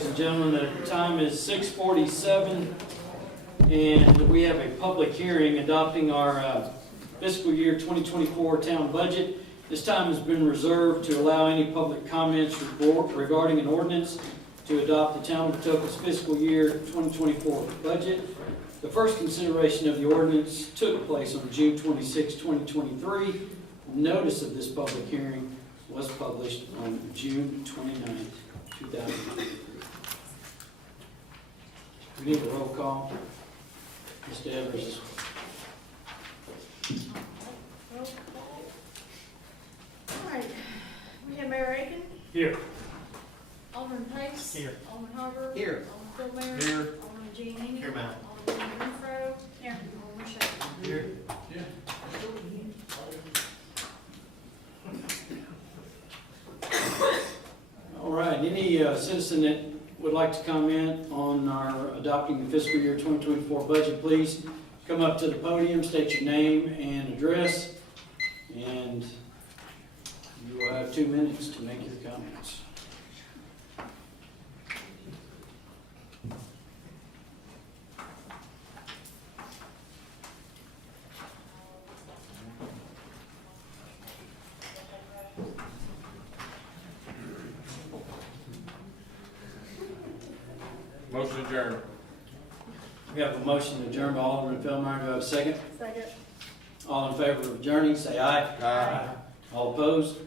ladies and gentlemen. The time is 6:47, and we have a public hearing adopting our fiscal year 2024 town budget. This time has been reserved to allow any public comments regarding an ordinance to adopt the town of Atoka's fiscal year 2024 budget. The first consideration of the ordinance took place on June 26, 2023. Notice of this public hearing was published on June 29, 2023. We need a roll call. Mr. Evers. All right, we have Mayor Aiken, Here. Alderman Pace. Here. Alderman Harper. Here. Alderman Philbear. Here. Alderman Jean Heaney. Here, ma'am. Alderman Renfro. Here. Alderman Shay. Here. All right, any citizen that would like to comment on our adopting the fiscal year 2024 budget, please come up to the podium, state your name and address, and you will have 2 minutes to make your comments. Motion adjourned. We have a motion to adjourn by Alderman Philmeyer. Do I have a second? Second. All in favor of adjourning, say aye. Aye. All opposed?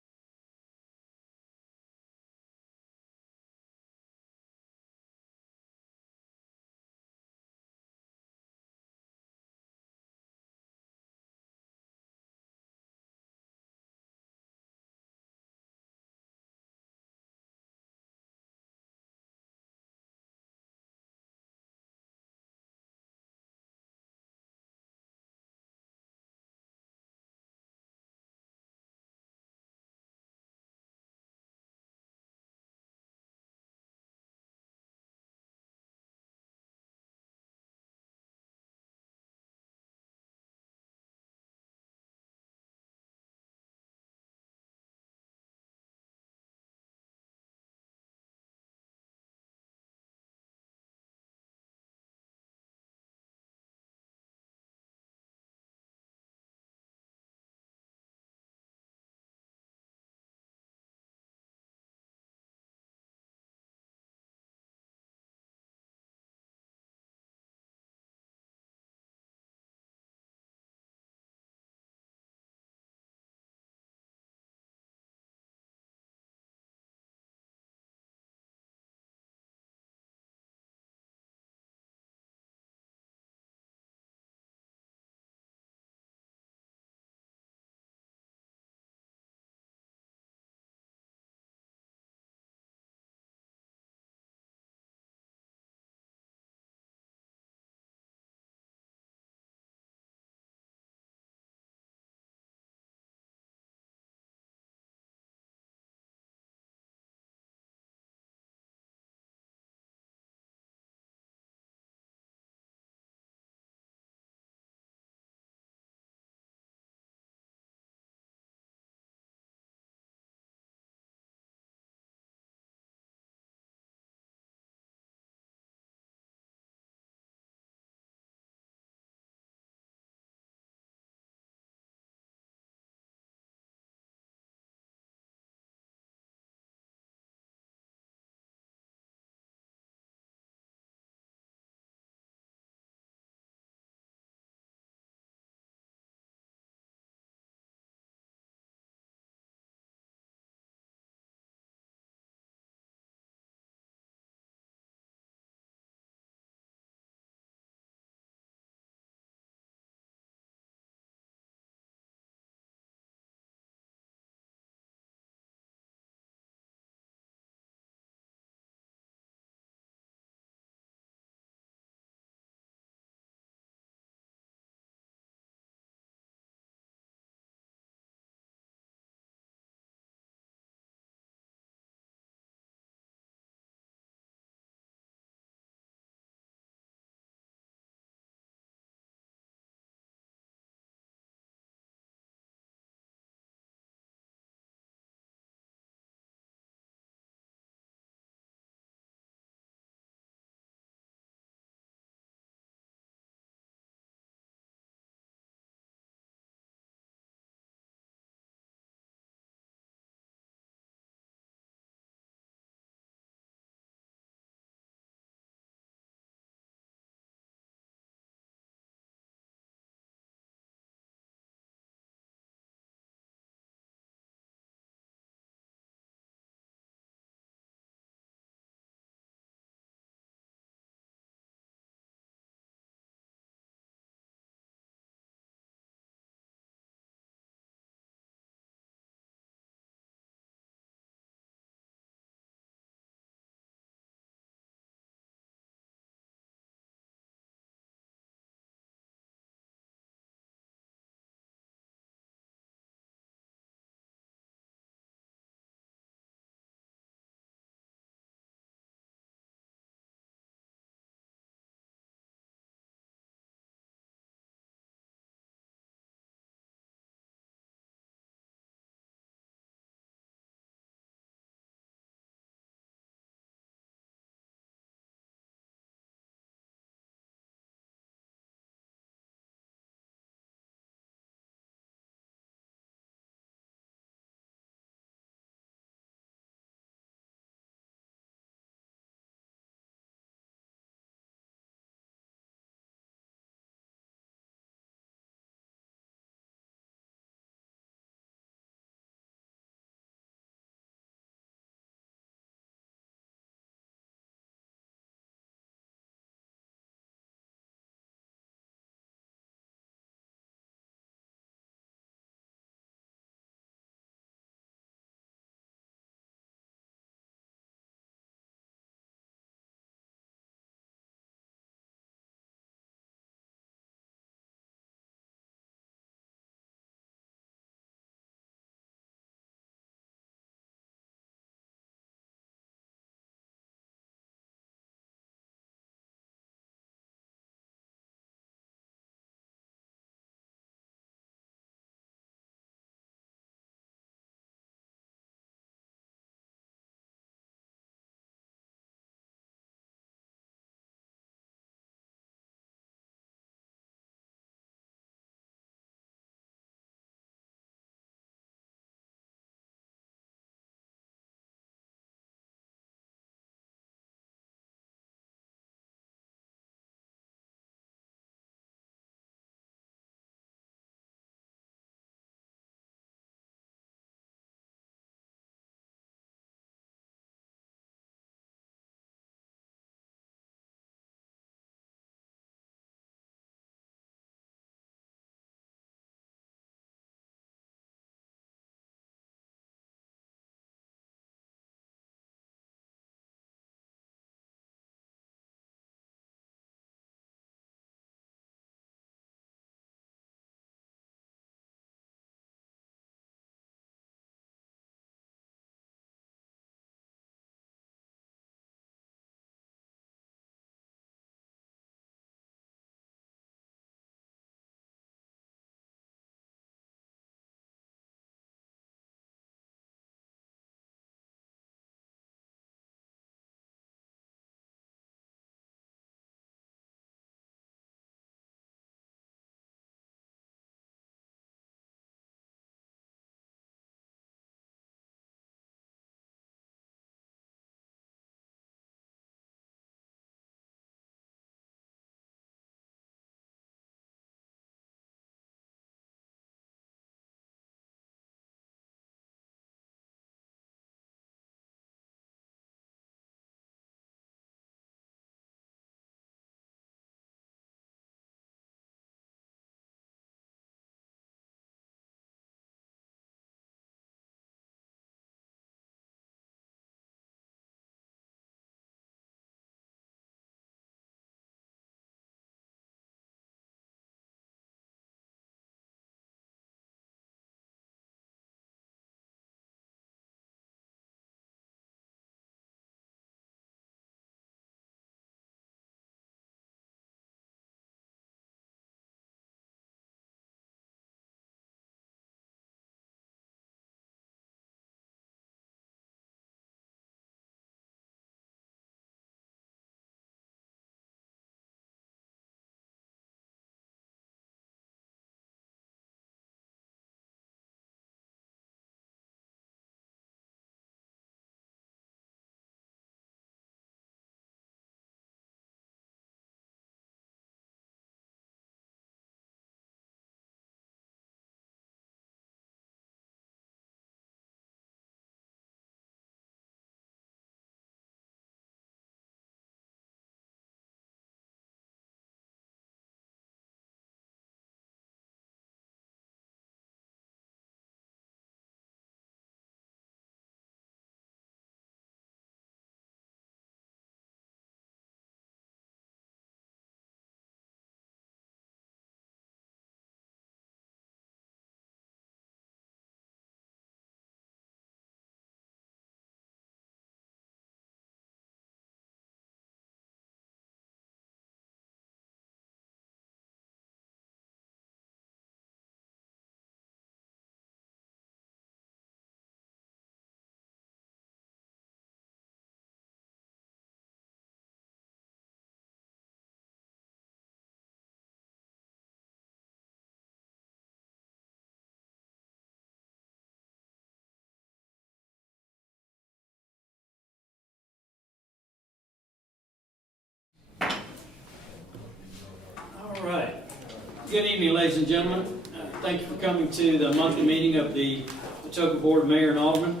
Good evening, ladies and gentlemen. Thank you for coming to the monthly meeting of the Atoka Board of Mayor and Alderman.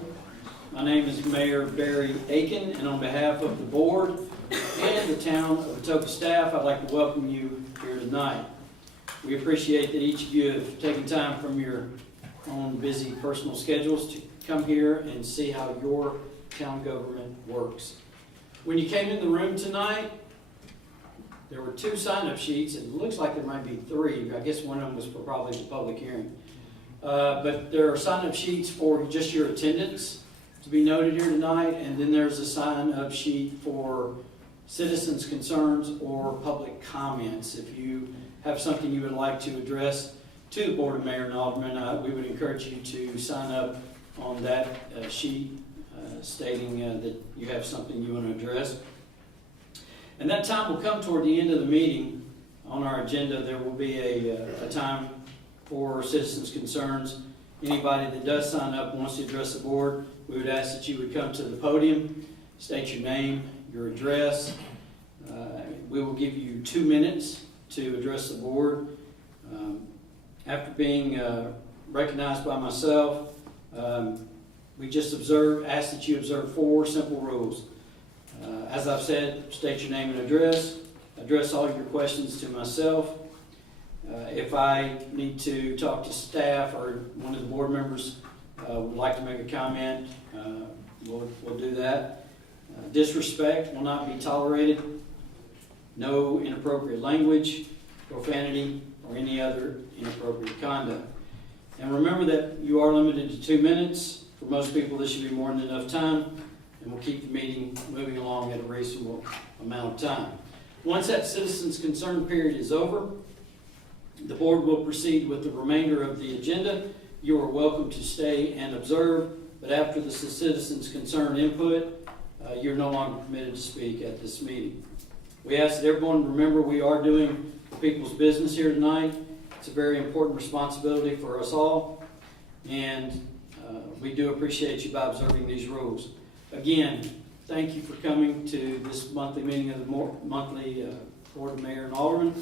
My name is Mayor Barry Aiken, and on behalf of the board and the town of Atoka staff, I'd like to welcome you here tonight. We appreciate that each of you have taken time from your own busy personal schedules to come here and see how your town government works. When you came in the room tonight, there were 2 sign-up sheets. It looks like there might be 3. I guess one of them was for probably the public hearing. But there are sign-up sheets for just your attendance to be noted here tonight, and then there's a sign-up sheet for citizens' concerns or public comments. If you have something you would like to address to the Board of Mayor and Alderman, we would encourage you to sign up on that sheet stating that you have something you want to address. And that time will come toward the end of the meeting. On our agenda, there will be a time for citizens' concerns. Anybody that does sign up and wants to address the board, we would ask that you would come to the podium, state your name, your address. We will give you 2 minutes to address the board. After being recognized by myself, we just ask that you observe 4 simple rules. As I've said, state your name and address all your questions to myself. If I need to talk to staff or one of the board members would like to make a comment, we'll do that. Disrespect will not be tolerated. No inappropriate language, profanity, or any other inappropriate conduct. And remember that you are limited to 2 minutes. For most people, this should be more than enough time, and we'll keep the meeting moving along at a reasonable amount of time. Once that citizens' concern period is over, the board will proceed with the remainder of the agenda. You are welcome to stay and observe, but after the citizens' concern input, you're no longer permitted to speak at this meeting. We ask that everyone remember we are doing people's business here tonight. It's a very important responsibility for us all, and we do appreciate you by observing these rules. Again, thank you for coming to this monthly meeting of the monthly Board of Mayor and Alderman.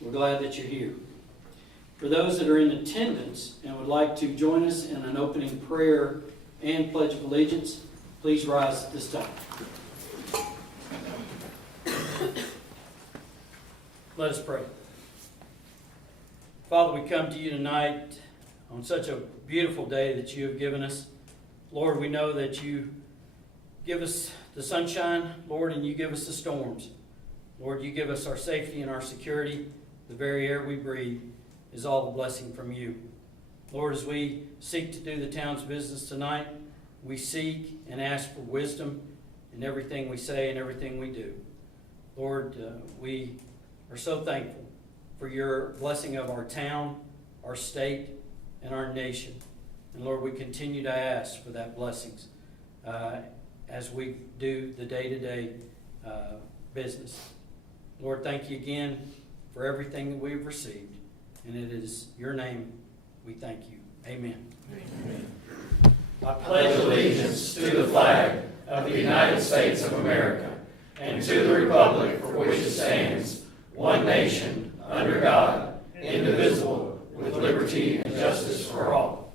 We're glad that you're here. For those that are in attendance and would like to join us in an opening prayer and pledge of allegiance, please rise at this time. Let us pray. Father, we come to you tonight on such a beautiful day that you have given us. Lord, we know that you give us the sunshine, Lord, and you give us the storms. Lord, you give us our safety and our security. The very air we breathe is all a blessing from you. Lord, as we seek to do the town's business tonight, we seek and ask for wisdom in everything we say and everything we do. Lord, we are so thankful for your blessing of our town, our state, and our nation. And Lord, we continue to ask for that blessings as we do the day-to-day business. Lord, thank you again for everything that we've received. And it is your name we thank you. Amen. Amen. I pledge allegiance to the flag of the United States of America and to the republic for which it stands, one nation, under God, indivisible, with liberty and justice for all.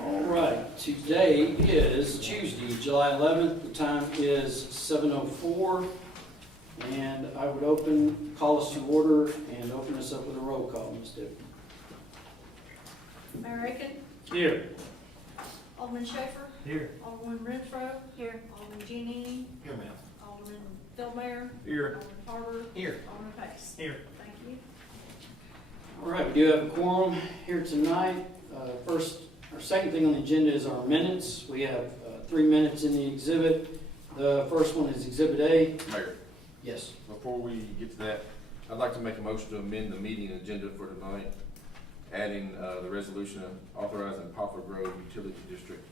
All right, today is Tuesday, July 11th. The time is 7:04. And I would call us to order and open us up with a roll call, Ms. Debbie. Mayor Aiken, Here. Alderman Schaefer, Here. Alderman Renfro, here, Alderman Jeanine, Here, ma'am. Alderman Philmayer, Here. Alderman Harper, Here. Alderman Pace. Here. Thank you. All right, we do have a quorum here tonight. Second thing on the agenda is our minutes. We have 3 minutes in the exhibit. The first one is Exhibit A. Mayor, Yes. before we get to that, I'd like to make a motion to amend the meeting agenda for tonight, adding the resolution authorizing Poplar Grove Utility District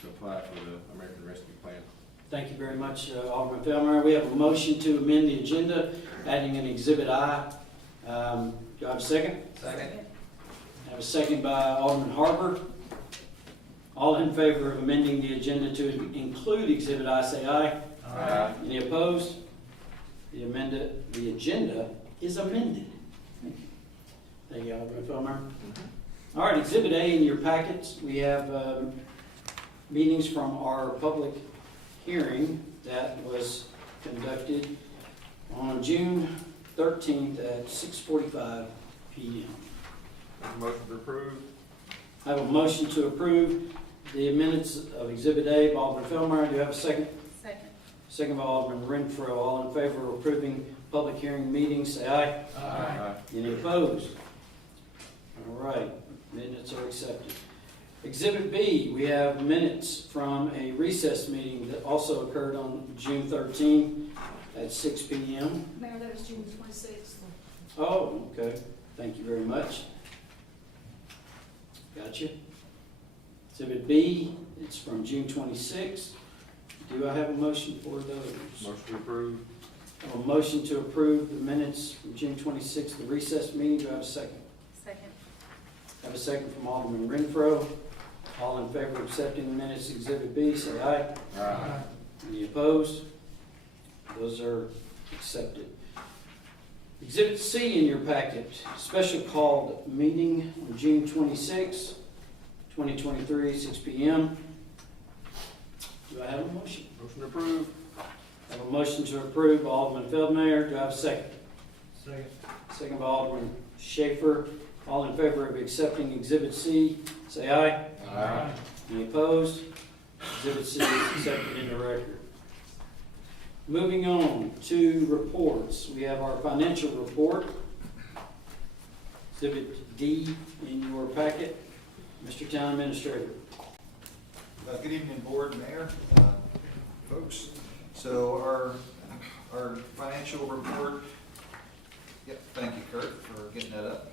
to apply for the American Rescue Plan. Thank you very much, Alderman Philmayer. We have a motion to amend the agenda, adding an Exhibit I. Do I have a second? Second. I have a second by Alderman Harper. All in favor of amending the agenda to include Exhibit I, say aye. Aye. Any opposed? The agenda is amended. Thank you, Alderman Philmer. All right, Exhibit A in your packets, we have meetings from our public hearing that was conducted on June 13th at 6:45 p.m. Motion to approve. I have a motion to approve the minutes of Exhibit A by Alderman Philmer. Do you have a second? Second. Second by Alderman Renfro. All in favor of approving public hearing meetings, say aye. Aye. Any opposed? All right, minutes are accepted. Exhibit B, we have minutes from a recess meeting that also occurred on June 13th at 6 p.m. Mayor, that was June 26th. Oh, okay. Thank you very much. Gotcha. Exhibit B, it's from June 26th. Do I have a motion for those? Motion to approve. I have a motion to approve the minutes from June 26th, the recess meeting. Do I have a second? Second. I have a second from Alderman Renfro. All in favor of accepting the minutes, Exhibit B, say aye. Aye. Any opposed? Those are accepted. Exhibit C in your packet, special called meeting on June 26, 2023, 6 p.m. Do I have a motion? Motion to approve. I have a motion to approve by Alderman Feldmayer. Do I have a second? Second. Second by Alderman Schaefer. All in favor of accepting Exhibit C, say aye. Aye. Any opposed? Exhibit C is accepted in the record. Moving on to reports. We have our financial report. Exhibit D in your packet. Mr. Town Administrator. Good evening, Board, Mayor, folks. So our financial report, yep, thank you, Kurt, for getting that up.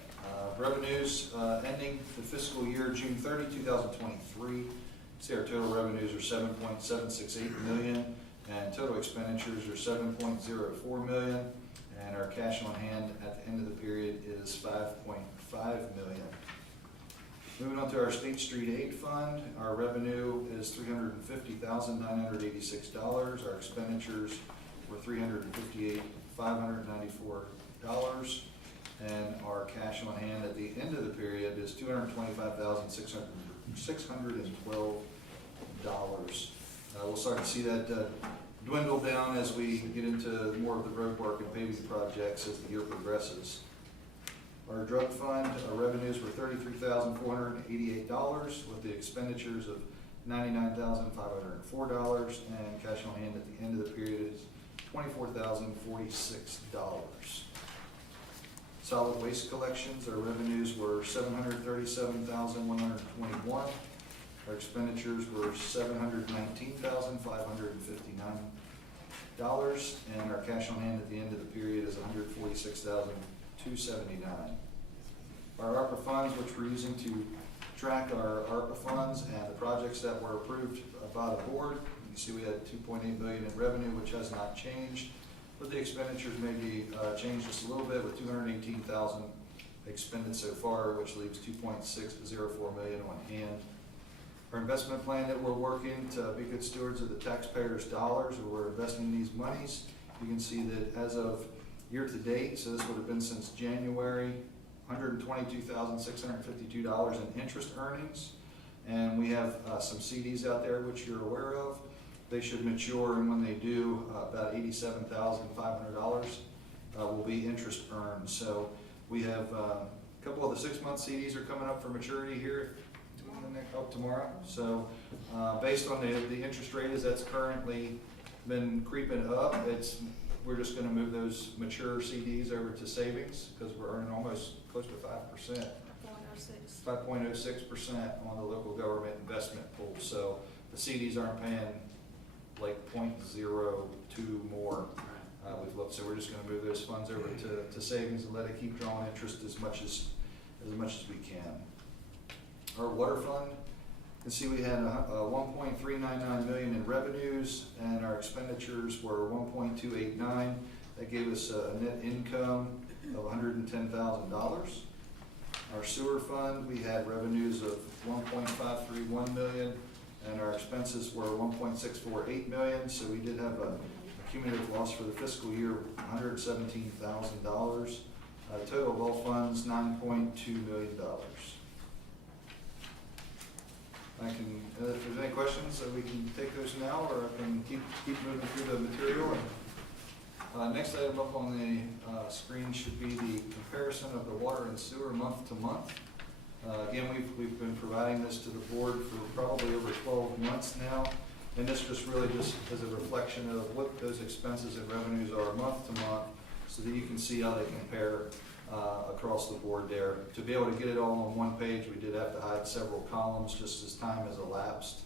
Revenues ending the fiscal year June 30, 2023. See our total revenues are $7.768 million, and total expenditures are $7.04 million, and our cash on hand at the end of the period is $5.5 million. Moving on to our State Street Aid Fund, our revenue is $350,986. Our expenditures were $358,594. And our cash on hand at the end of the period is $225,612. We'll start to see that dwindle down as we get into more of the road work and paving projects as the year progresses. Our drug fund, our revenues were $33,488 with the expenditures of $99,504, and cash on hand at the end of the period is $24,046. Solid waste collections, our revenues were $737,121. Our expenditures were $719,559, and our cash on hand at the end of the period is $146,279. Our ARPA funds, which we're using to track our ARPA funds and the projects that were approved by the board. You can see we had $2.8 billion in revenue, which has not changed, but the expenditures may be changed just a little bit with $218,000 expended so far, which leaves $2.604 million on hand. Our investment plan that we're working to be good stewards of the taxpayers' dollars, where we're investing these monies. You can see that as of year to date, so this would have been since January, $122,652 in interest earnings. And we have some CDs out there which you're aware of. They should mature, and when they do, about $87,500 will be interest earned. So we have a couple of the 6-month CDs are coming up for maturity here tomorrow. So based on the interest rate as that's currently been creeping up, we're just going to move those mature CDs over to savings because we're earning almost close to 5%. 5.06% on the local government investment pool. So the CDs aren't paying like 0.02 more. We've looked, so we're just going to move those funds over to savings and let it keep drawing interest as much as we can. Our water fund, you can see we had $1.399 million in revenues, and our expenditures were $1.289. That gave us a net income of $110,000. Our sewer fund, we had revenues of $1.531 million, and our expenses were $1.648 million. So we did have a cumulative loss for the fiscal year, $117,000. Total of all funds, $9.2 million. I can, if there's any questions, we can take those now, or I can keep moving through the material. Next item up on the screen should be the comparison of the water and sewer month to month. Again, we've been providing this to the board for probably over 12 months now, and this just really just is a reflection of what those expenses and revenues are month to month, so that you can see how they compare across the board there. To be able to get it all on one page, we did have to hide several columns just as time has elapsed.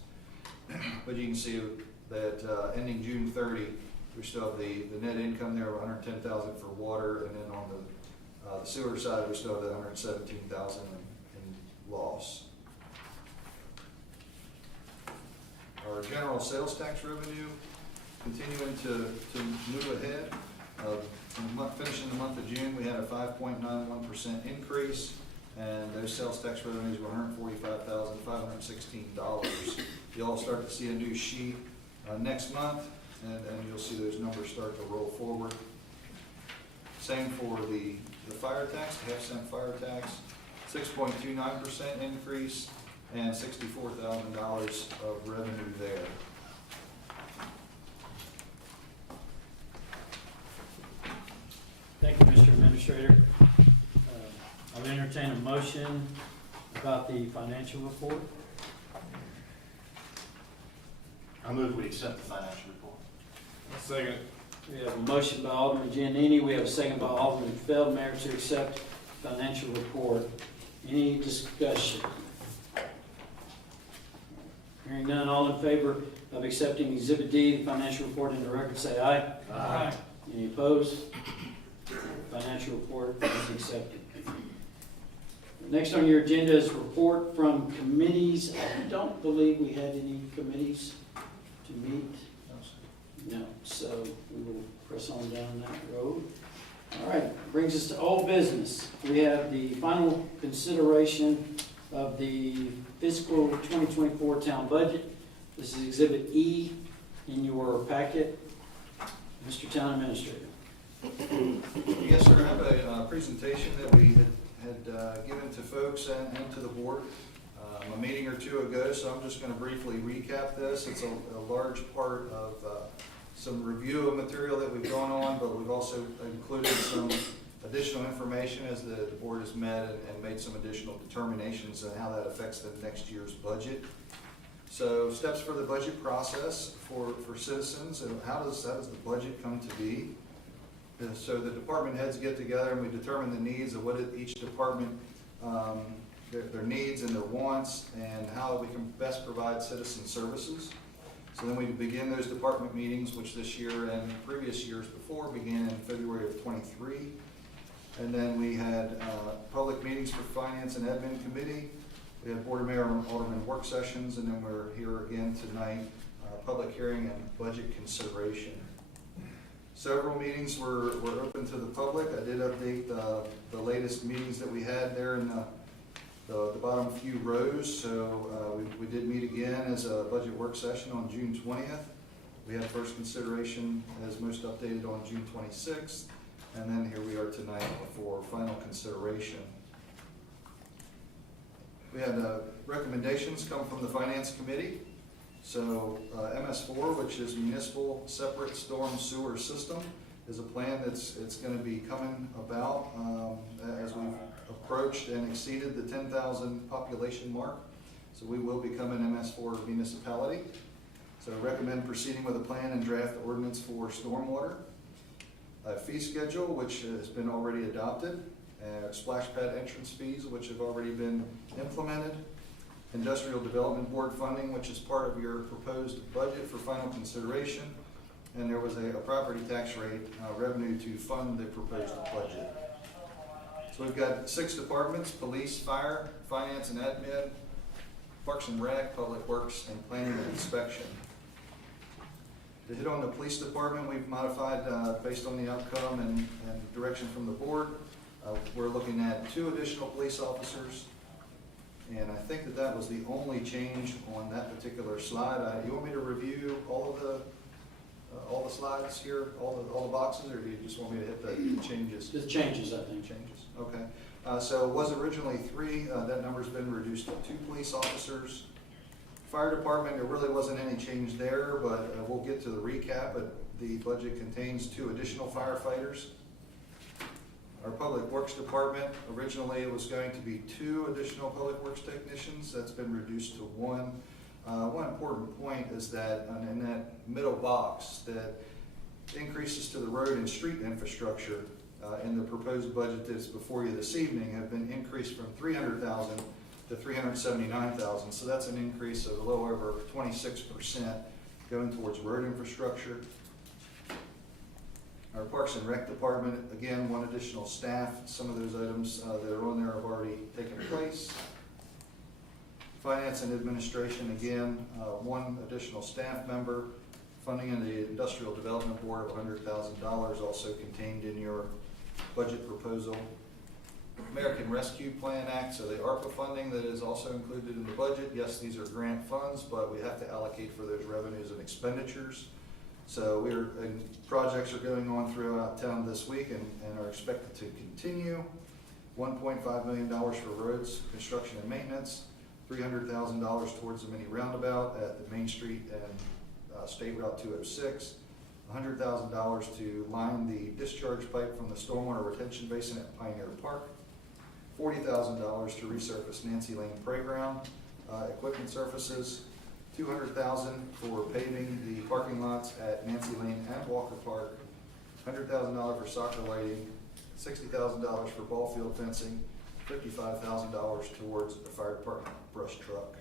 But you can see that ending June 30, we still have the net income there of $110,000 for water, and then on the sewer side, we still have the $117,000 in loss. Our general sales tax revenue continuing to move ahead. Finishing the month of June, we had a 5.91% increase, and those sales tax revenues were $145,516. You'll start to see a new sheet next month, and you'll see those numbers start to roll forward. Same for the fire tax, the half-cent fire tax, 6.29% increase, and $64,000 of revenue there. Thank you, Mr. Administrator. I'll entertain a motion about the financial report. I move we accept the financial report. Second. We have a motion by Alderman Giannini, we have a second by Alderman Feldmayer to accept financial report. Any discussion? Hearing none, all in favor of accepting Exhibit D, the financial report in the record, say aye. Aye. Any opposed? Financial report is accepted. Next on your agenda is report from committees. I don't believe we had any committees to meet. No, so we will press on down that road. All right, brings us to old business. We have the final consideration of the fiscal 2024 town budget. This is Exhibit E in your packet. Mr. Town Administrator. Yes, sir. I have a presentation that we had given to folks and to the board a meeting or two ago, so I'm just going to briefly recap this. It's a large part of some review of material that we've gone on, but we've also included some additional information as the board has met and made some additional determinations on how that affects the next year's budget. So steps for the budget process for citizens, and how does the budget come to be? So the department heads get together and we determine the needs of what each department, their needs and their wants, and how we can best provide citizen services. So then we begin those department meetings, which this year and previous years before began in February of '23. And then we had public meetings for Finance and Admin Committee. We had Board of Mayor and Alderman work sessions, and then we're here again tonight, public hearing and budget consideration. Several meetings were open to the public. I did update the latest meetings that we had there in the bottom few rows. So we did meet again as a budget work session on June 20th. We had first consideration as most updated on June 26th. And then here we are tonight for final consideration. We had recommendations come from the Finance Committee. So MS4, which is Municipal Separate Storm Sewer System, is a plan it's going to be coming about as we've approached and exceeded the 10,000 population mark. So we will become an MS4 municipality. So I recommend proceeding with a plan and draft ordinance for stormwater. A fee schedule, which has been already adopted. Splash pad entrance fees, which have already been implemented. Industrial Development Board funding, which is part of your proposed budget for final consideration. And there was a property tax rate revenue to fund the proposed budget. So we've got 6 departments: police, fire, finance and admin, parks and rec, public works, and planning and inspection. To hit on the police department, we've modified based on the outcome and direction from the board. We're looking at 2 additional police officers. And I think that was the only change on that particular slide. You want me to review all of all the slides here, all the boxes, or do you just want me to hit the changes? The changes, I think. Changes, okay. So it was originally 3, that number's been reduced to 2 police officers. Fire department, there really wasn't any change there, but we'll get to the recap, but the budget contains 2 additional firefighters. Our public works department, originally it was going to be 2 additional public works technicians, that's been reduced to 1. One important point is that in that middle box, that increases to the road and street infrastructure in the proposed budget that's before you this evening have been increased from $300,000 to $379,000. So that's an increase of a little over 26% going towards road infrastructure. Our Parks and Rec department, again, 1 additional staff. Some of those items that are on there have already taken place. Finance and administration, again, 1 additional staff member. Funding in the Industrial Development Board of $100,000 also contained in your budget proposal. American Rescue Plan Act, so the ARPA funding that is also included in the budget. Yes, these are grant funds, but we have to allocate for those revenues and expenditures. So projects are going on throughout town this week and are expected to continue. $1.5 million for roads, construction and maintenance. $300,000 towards the mini roundabout at the Main Street and State Route 206. $100,000 to line the discharge pipe from the stormwater retention basin at Pioneer Park. $40,000 to resurface Nancy Lane Playground, equipment surfaces. $200,000 for paving the parking lots at Nancy Lane and Walker Park. $100,000 for soccer lighting. $60,000 for ball field fencing. $55,000 towards the fire department brush truck.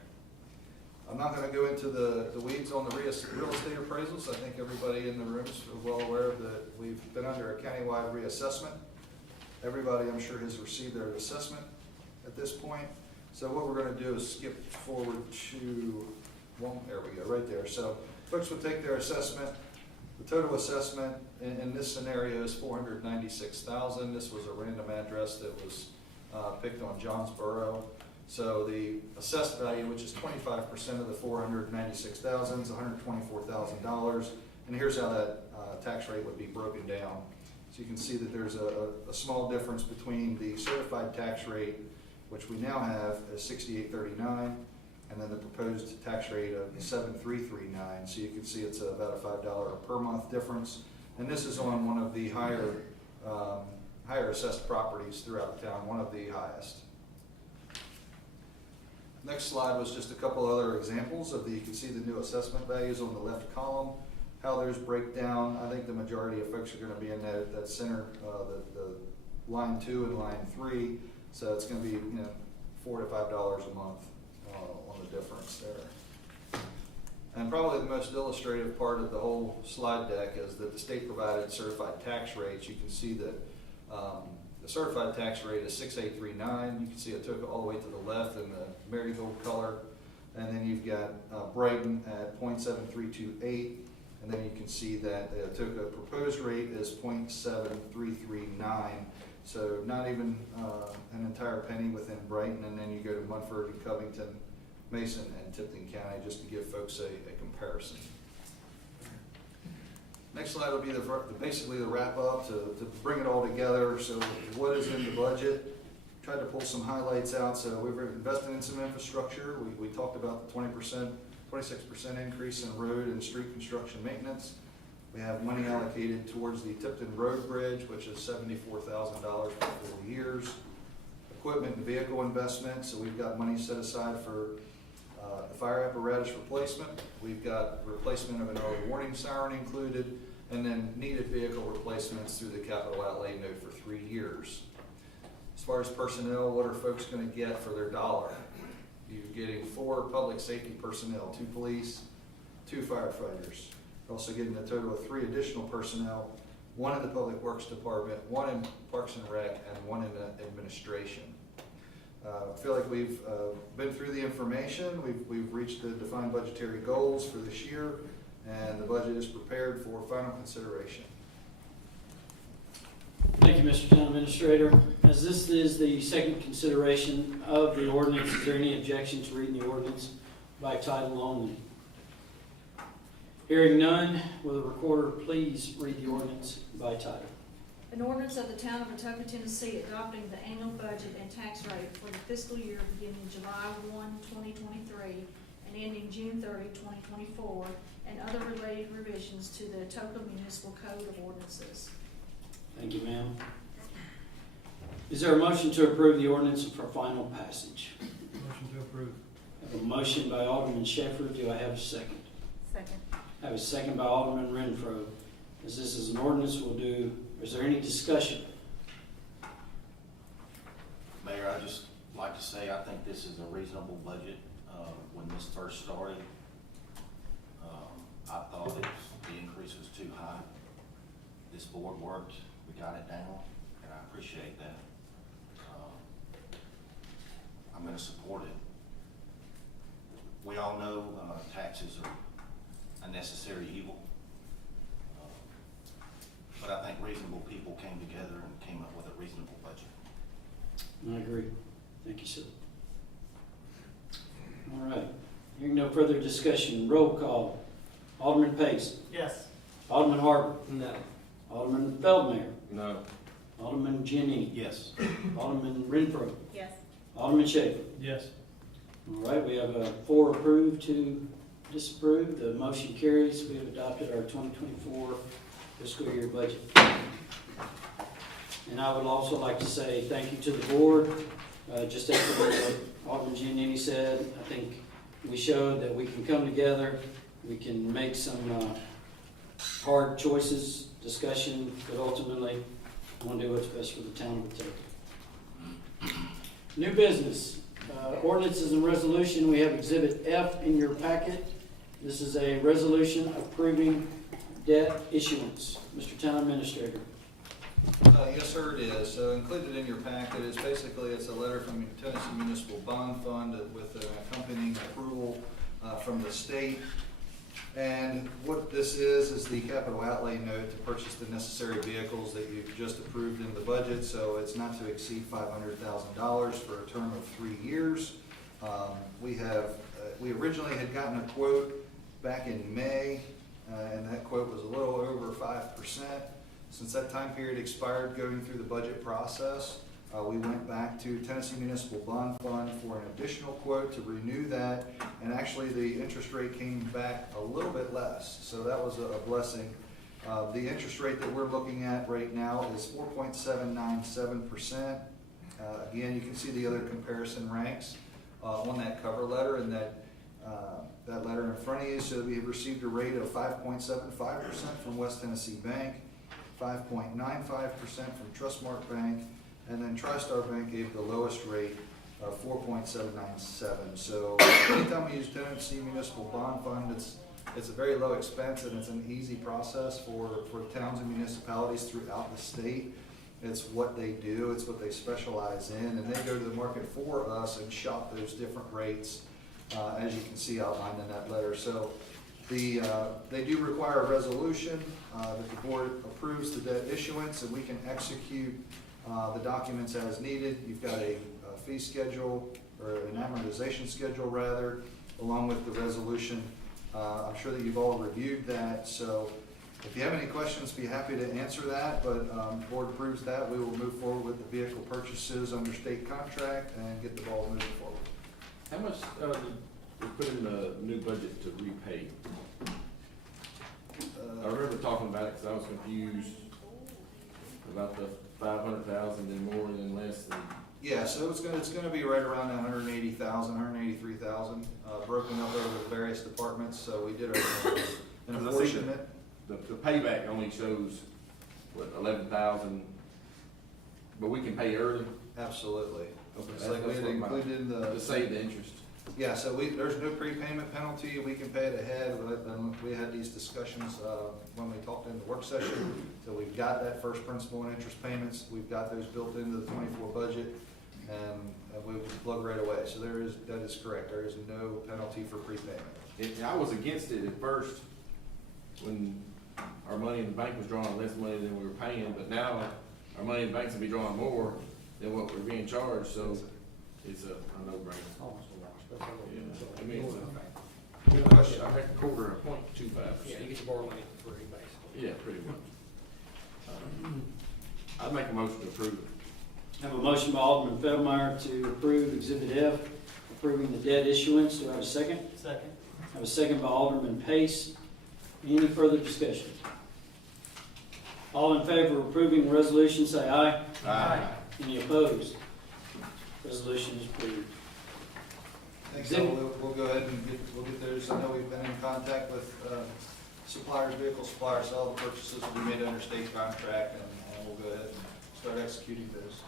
I'm not going to go into the weeds on the real estate appraisals. I think everybody in the room is well aware that we've been under a countywide reassessment. Everybody, I'm sure, has received their assessment at this point. So what we're going to do is skip forward to there we go, right there. So folks would take their assessment. The total assessment in this scenario is $496,000. This was a random address that was picked on Johnsboro. So the assessed value, which is 25% of the $496,000, is $124,000. And here's how that tax rate would be broken down. So you can see that there's a small difference between the certified tax rate, which we now have as $68.39, and then the proposed tax rate of $7,339. So you can see it's about a $5 per month difference. And this is on one of the higher assessed properties throughout the town, one of the highest. Next slide was just a couple other examples of you can see the new assessment values on the left column, how those break down. I think the majority of folks are going to be in that center, the line 2 and line 3. So it's going to be $4 to $5 a month on the difference there. And probably the most illustrative part of the whole slide deck is that the state provided certified tax rates. You can see that the certified tax rate is 6,839. You can see Atoka all the way to the left in the marigold color. And then you've got Brighton at 0.7328. And then you can see that the Atoka proposed rate is 0.7339. So not even an entire penny within Brighton. And then you go to Munford and Covington, Mason, and Tipton County, just to give folks a comparison. Next slide will be basically the wrap up to bring it all together. So what is in the budget? Tried to pull some highlights out. So we've invested in some infrastructure. We talked about the 26% increase in road and street construction maintenance. We have money allocated towards the Tipton Road Bridge, which is $74,000 for 4 years. Equipment and vehicle investment. So we've got money set aside for the fire apparatus replacement. We've got replacement of an early warning siren included, and then needed vehicle replacements through the capital outlay note for 3 years. As far as personnel, what are folks going to get for their dollar? You're getting 4 public safety personnel, 2 police, 2 firefighters. You're also getting a total of 3 additional personnel, 1 in the Public Works Department, 1 in Parks and Rec, and 1 in the administration. I feel like we've been through the information. We've reached the defined budgetary goals for this year, and the budget is prepared for final consideration. Thank you, Mr. Town Administrator. As this is the second consideration of the ordinance, is there any objection to reading the ordinance by title only? Hearing none, will the recorder please read the ordinance by title? An ordinance of the town of Atoka, Tennessee, adopting the annual budget and tax rate for the fiscal year beginning July 1, 2023, and ending June 30, 2024, and other related revisions to the Atoka Municipal Code of Ordinances. Thank you, ma'am. Is there a motion to approve the ordinance for final passage? Motion to approve. I have a motion by Alderman Shepherd. Do I have a second? Second. I have a second by Alderman Renfro. As this is an ordinance, is there any discussion? Mayor, I'd just like to say, I think this is a reasonable budget. When this first started, I thought the increase was too high. This board worked, we got it down, and I appreciate that. I'm gonna support it. We all know taxes are a necessary evil. But I think reasonable people came together and came up with a reasonable budget. I agree. Thank you, sir. All right. Hearing no further discussion, roll call. Alderman Pace. Yes. Alderman Harper. No. Alderman Feldmayer. No. Alderman Jennings. Yes. Alderman Renfro. Yes. Alderman Schaefer. Yes. All right, we have 4 approved, 2 disapproved. The motion carries. We have adopted our 2024 fiscal year budget. And I would also like to say thank you to the board. Just after what Alderman Giannini said, I think we showed that we can come together, we can make some hard choices, discussion, but ultimately we want to do what's best for the town of Atoka. New business, ordinances and resolution. We have Exhibit F in your packet. This is a resolution approving debt issuance. Mr. Town Administrator. Yes, sir, it is. So included in your packet is basically, it's a letter from the Tennessee Municipal Bond Fund with an accompanying approval from the state. And what this is the capital outlay note to purchase the necessary vehicles that you've just approved in the budget. So it's not to exceed $500,000 for a term of 3 years. We originally had gotten a quote back in May, and that quote was a little over 5%. Since that time period expired going through the budget process, we went back to Tennessee Municipal Bond Fund for an additional quote to renew that, and actually the interest rate came back a little bit less, so that was a blessing. The interest rate that we're looking at right now is 4.797%. Again, you can see the other comparison ranks on that cover letter and that letter in front of you. So we have received a rate of 5.75% from West Tennessee Bank, 5.95% from Trustmark Bank, and then TriStar Bank gave the lowest rate of 4.797. So anytime we use Tennessee Municipal Bond Fund, it's a very low expense and it's an easy process for towns and municipalities throughout the state. It's what they do, it's what they specialize in, and they go to the market for us and shop those different rates, as you can see outlined in that letter. So they do require a resolution that the board approves the debt issuance, and we can execute the documents as needed. You've got a fee schedule, or an amortization schedule rather, along with the resolution. I'm sure that you've all reviewed that, so if you have any questions, be happy to answer that, but the board approves that. We will move forward with the vehicle purchases under state contract and get the ball moving forward. How much did we put in the new budget to repay? I remember talking about it because I was confused about the 500,000 and more and then less than. Yeah, so it's gonna be right around 180,000, 183,000, broken up over the various departments. So we did an apportionment. The payback only shows, what, 11,000, but we can pay early? Absolutely. Okay, It's like we had included in the. To save the interest. Yeah, so there's no prepayment penalty, we can pay it ahead. We had these discussions when we talked in the work session. So we've got that first principal and interest payments, we've got those built into the 24 budget, and we can plug right away. So that is correct, there is no penalty for prepayment. I was against it at first when our money in the bank was drawing less money than we were paying, but now our money in the bank's gonna be drawing more than what we're being charged, so it's a no-brainer. Yeah, I mean, Good question. I had quarter of 0.25%. Yeah, you get your borrow money for free, basically. Yeah, pretty much. I'd make a motion to approve it. I have a motion by Alderman Feldmeyer to approve Exhibit F, approving the debt issuance. Do I have a second? Second. I have a second by Alderman Pace. Any further discussion? All in favor of approving the resolution, say aye. Aye. Any opposed? Resolution is approved. Thanks, so we'll go ahead and we'll get those. I know we've been in contact with suppliers, vehicle suppliers, all the purchases will be made under state contract, and we'll go ahead and start executing those.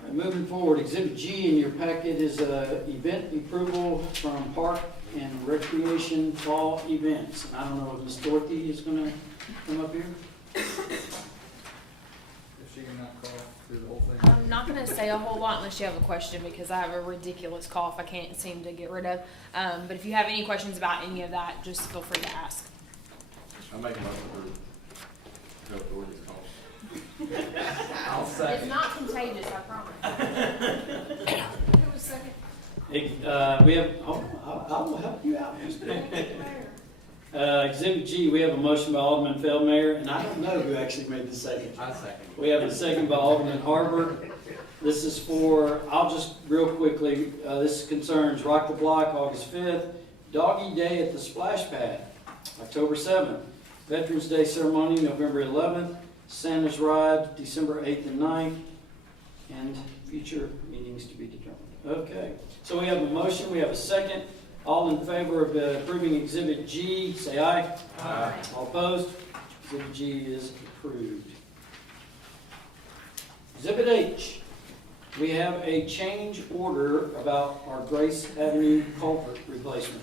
All right, moving forward, Exhibit G in your packet is event approval from Park and Recreation Fall Events. And I don't know if Ms. Dorothy is going to come up here. If she can not call through the whole thing. I'm not going to say a whole lot unless you have a question because I have a ridiculous cough I can't seem to get rid of. But if you have any questions about any of that, just feel free to ask. I make a motion to approve. Help Dorothy's call. I'll It's second. not contagious, I promise. Who was second? We have, I will help you out. Exhibit G, we have a motion by Alderman Feldmayer, and I don't know who actually made the second. I second. We have a second by Alderman Harbour. This is for, I'll just real quickly, this concerns Rock the Block, August 5th, Doggy Day at the Splash Pad, October 7th, Veterans Day Ceremony, November 11th, Santa's Ride, December 8th and 9th, and future meetings to be determined. Okay, so we have a motion, we have a second. All in favor of approving Exhibit G, say aye. Aye. All opposed? Exhibit G is approved. Exhibit H, we have a change order about our Grace Avenue culvert replacement.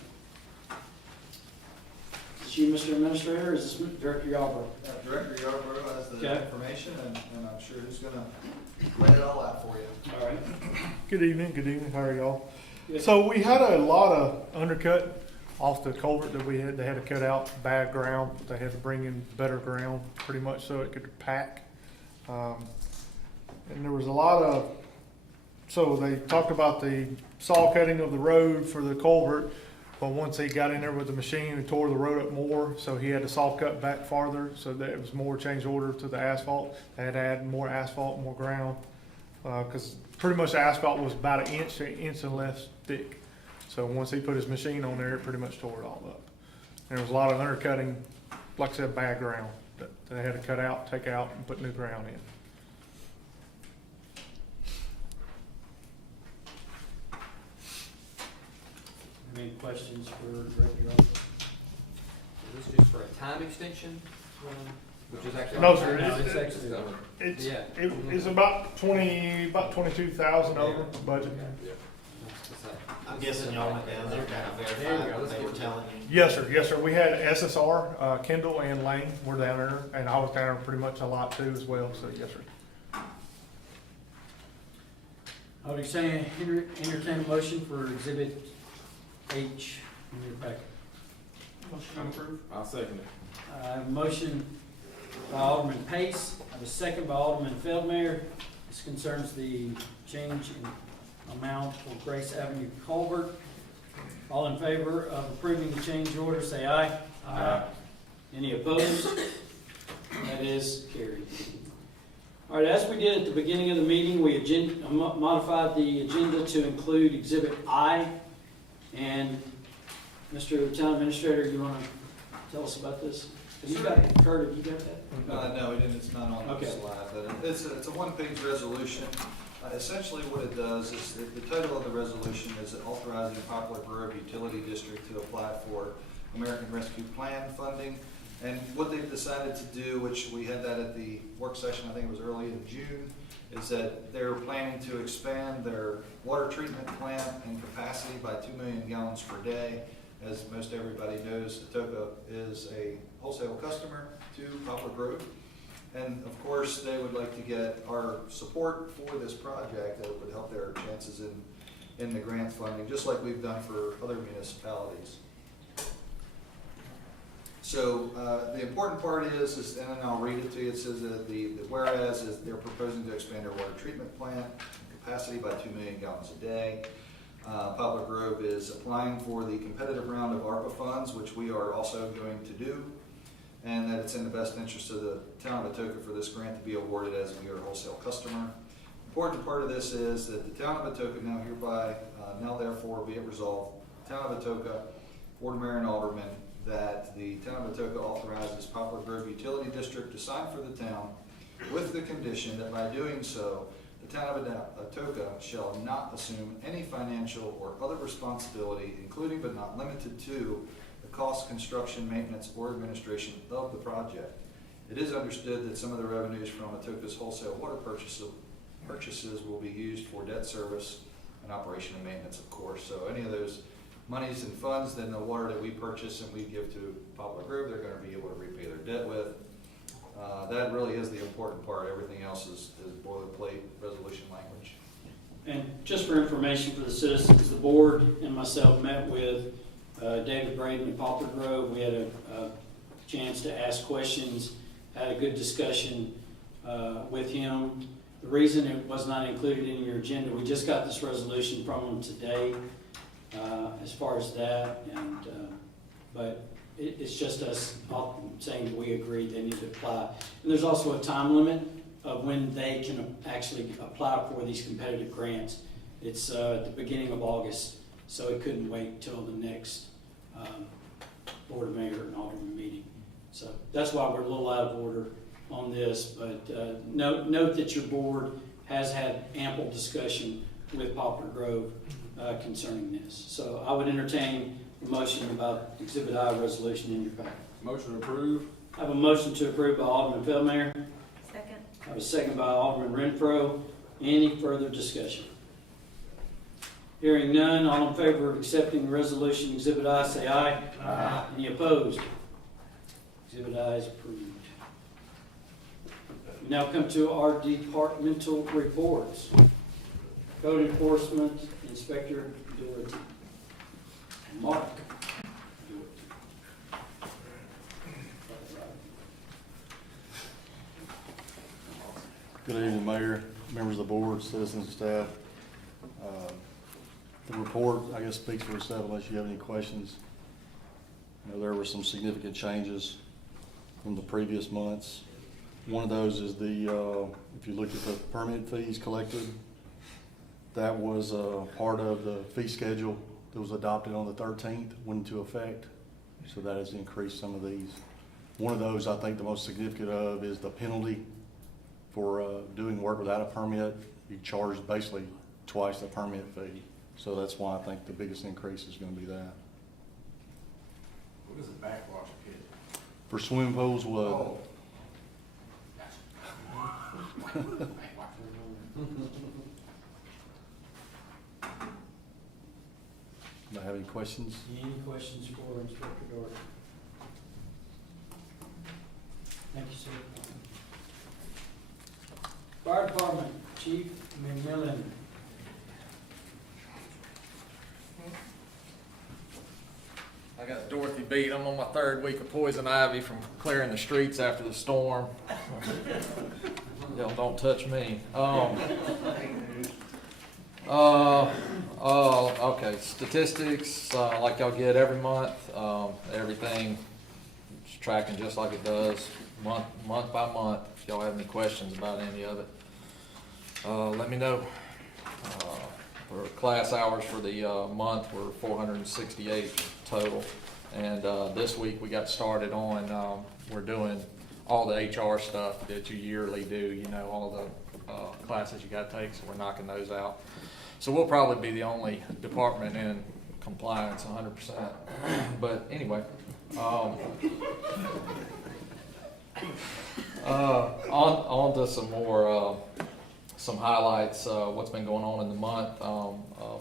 Is this you, Mr. Administrator, or is this Director Yarborough? Director Yarborough has the Okay. information, and I'm sure he's gonna lay it all out for you. All right. Good evening, how are y'all? Good. So we had a lot of undercut off the culvert that they had to cut out, bad ground, they had to bring in better ground, pretty much so it could pack. And there was a lot of, so they talked about the saw cutting of the road for the culvert, but once he got in there with the machine, he tore the road up more, so he had to saw cut back farther, so that it was more change order to the asphalt. They had to add more asphalt, more ground, because pretty much the asphalt was about an inch and less thick. So once he put his machine on there, it pretty much tore it all up. And there was a lot of undercutting, like I said, bad ground that they had to cut out, take out, and put new ground in. Any questions for Director Yarborough? Is this just for a time extension? Which is actually. No, sir, No, it's- it's actually. It's, Yeah. it's about 22,000 over budget. I'm guessing y'all went down there, kind of There we verified go, what let's they get were to telling you. Yes, sir. We had SSR, Kendall and Lane were down there, and I was down there pretty much a lot too as well, so yes, sir. I would entertain a motion for Exhibit H in your packet. Motion approved. I'll second it. I have a motion by Alderman Pace, I have a second by Alderman Feldmayer. This concerns the change in amount for Grace Avenue culvert. All in favor of approving the change order, say aye. Aye. Any opposed? That is carried. All right, as we did at the beginning of the meeting, we modified the agenda to include Exhibit I. And Mr. Town Administrator, you want to tell us about this? Have you got it, Kurt, have you got that? No, we didn't, it's not on the Okay. slide, but it's a one-page resolution. Essentially what it does is, the title of the resolution is authorizing Poplar Grove Utility District to apply for American Rescue Plan funding. And what they've decided to do, which we had that at the work session, I think it was early in June, is that they're planning to expand their water treatment plant in capacity by 2 million gallons per day. As most everybody knows, Atoka is a wholesale customer to Poplar Grove. And of course, they would like to get our support for this project that would help their chances in the grant funding, just like we've done for other municipalities. So the important part is, and then I'll read it to you, it says that the whereas is they're proposing to expand their water treatment plant capacity by 2 million gallons a day. Poplar Grove is applying for the competitive round of ARPA funds, which we are also going to do, and that it's in the best interest of the town of Atoka for this grant to be awarded as we are a wholesale customer. Important part of this is that the town of Atoka now hereby, now therefore be it resolved, town of Atoka, Board of Mayor and Alderman, that the town of Atoka authorizes Poplar Grove Utility District to sign for the town with the condition that by doing so, the town of Atoka shall not assume any financial or other responsibility, including but not limited to the cost, construction, maintenance, or administration of the project. It is understood that some of the revenues from Atoka's wholesale water purchases will be used for debt service and operation and maintenance, of course. So any of those monies and funds, then the water that we purchase and we give to Poplar Grove, they're going to be able to repay their debt with. That really is the important part. Everything else is boilerplate resolution language. And just for information for the citizens, the board and myself met with David Braden at Poplar Grove. We had a chance to ask questions, had a good discussion with him. The reason it was not included in your agenda, we just got this resolution from him today as far as that, and but it's just us saying that we agree they need to apply. And there's also a time limit of when they can actually apply for these competitive grants. It's at the beginning of August, so it couldn't wait till the next Board of Mayor and Alderman meeting. So that's why we're a little out of order on this, but note that your board has had ample discussion with Poplar Grove concerning this. So I would entertain a motion about Exhibit I resolution in your packet. Motion approved. I have a motion to approve by Alderman Feldmayer. Second. I have a second by Alderman Renfro. Any further discussion? Hearing none, all in favor of accepting the resolution Exhibit I, say aye. Aye. Any opposed? Exhibit I is approved. We now come to our departmental reports. Code Enforcement Inspector Doherty. Mark. Good evening, Mayor, members of the board, citizens, and staff. The report, I guess, speaks for itself unless you have any questions. You know, there were some significant changes from the previous months. One of those is the, if you look at the permit fees collected, that was part of the fee schedule that was adopted on the 13th, went into effect. So that has increased some of these. One of those, I think the most significant of, is the penalty for doing work without a permit. You charge basically twice the permit fee. So that's why I think the biggest increase is going to be that. What is a backwash pit? For swimming pools, what? Oh. Do I have any questions? Any questions for Inspector Doherty? Thank you, sir. Fire Department, Chief McMillan. I got Dorothy beat. I'm on my third week of poison ivy from clearing the streets after the storm. Y'all don't touch me. Okay, statistics, like y'all get every month, everything is tracking just like it does, month by month. If y'all have any questions about any of it, let me know. For class hours for the month were 468 total, and this week we got started on, we're doing all the HR stuff that you yearly do, you know, all the classes you got to take, so we're knocking those out. So we'll probably be the only department in compliance 100%. But anyway, on to some more, some highlights, what's been going on in the month.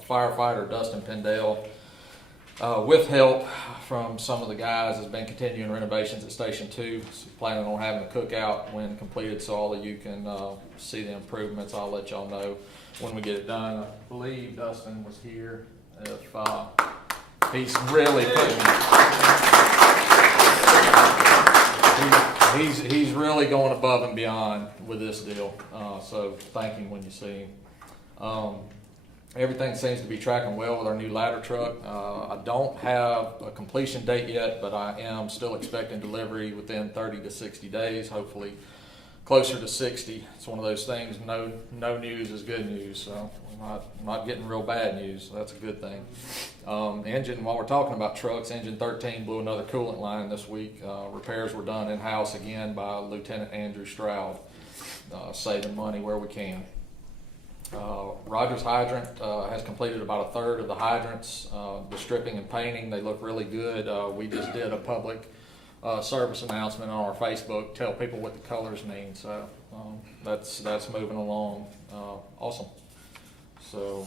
Firefighter Dustin Pendale, with help from some of the guys, has been continuing renovations at Station 2. Planning on having a cookout when completed, so all of you can see the improvements. I'll let y'all know when we get it done. I believe Dustin was here. If he's really putting, he's really going above and beyond with this deal. So thank him when you see him. everything seems to be tracking well with our new ladder truck. I don't have a completion date yet, but I am still expecting delivery within 30 to 60 days, hopefully closer to 60. It's one of those things, no news is good news, so I'm not getting real bad news, so that's a good thing. Engine, while we're talking about trucks, engine 13 blew another coolant line this week. Repairs were done in-house again by Lieutenant Andrew Stroud, saving money where we can. Rogers Hydrant has completed about a third of the hydrants. The stripping and painting, they look really good. We just did a public service announcement on our Facebook, tell people what the colors mean. So that's moving along awesome. So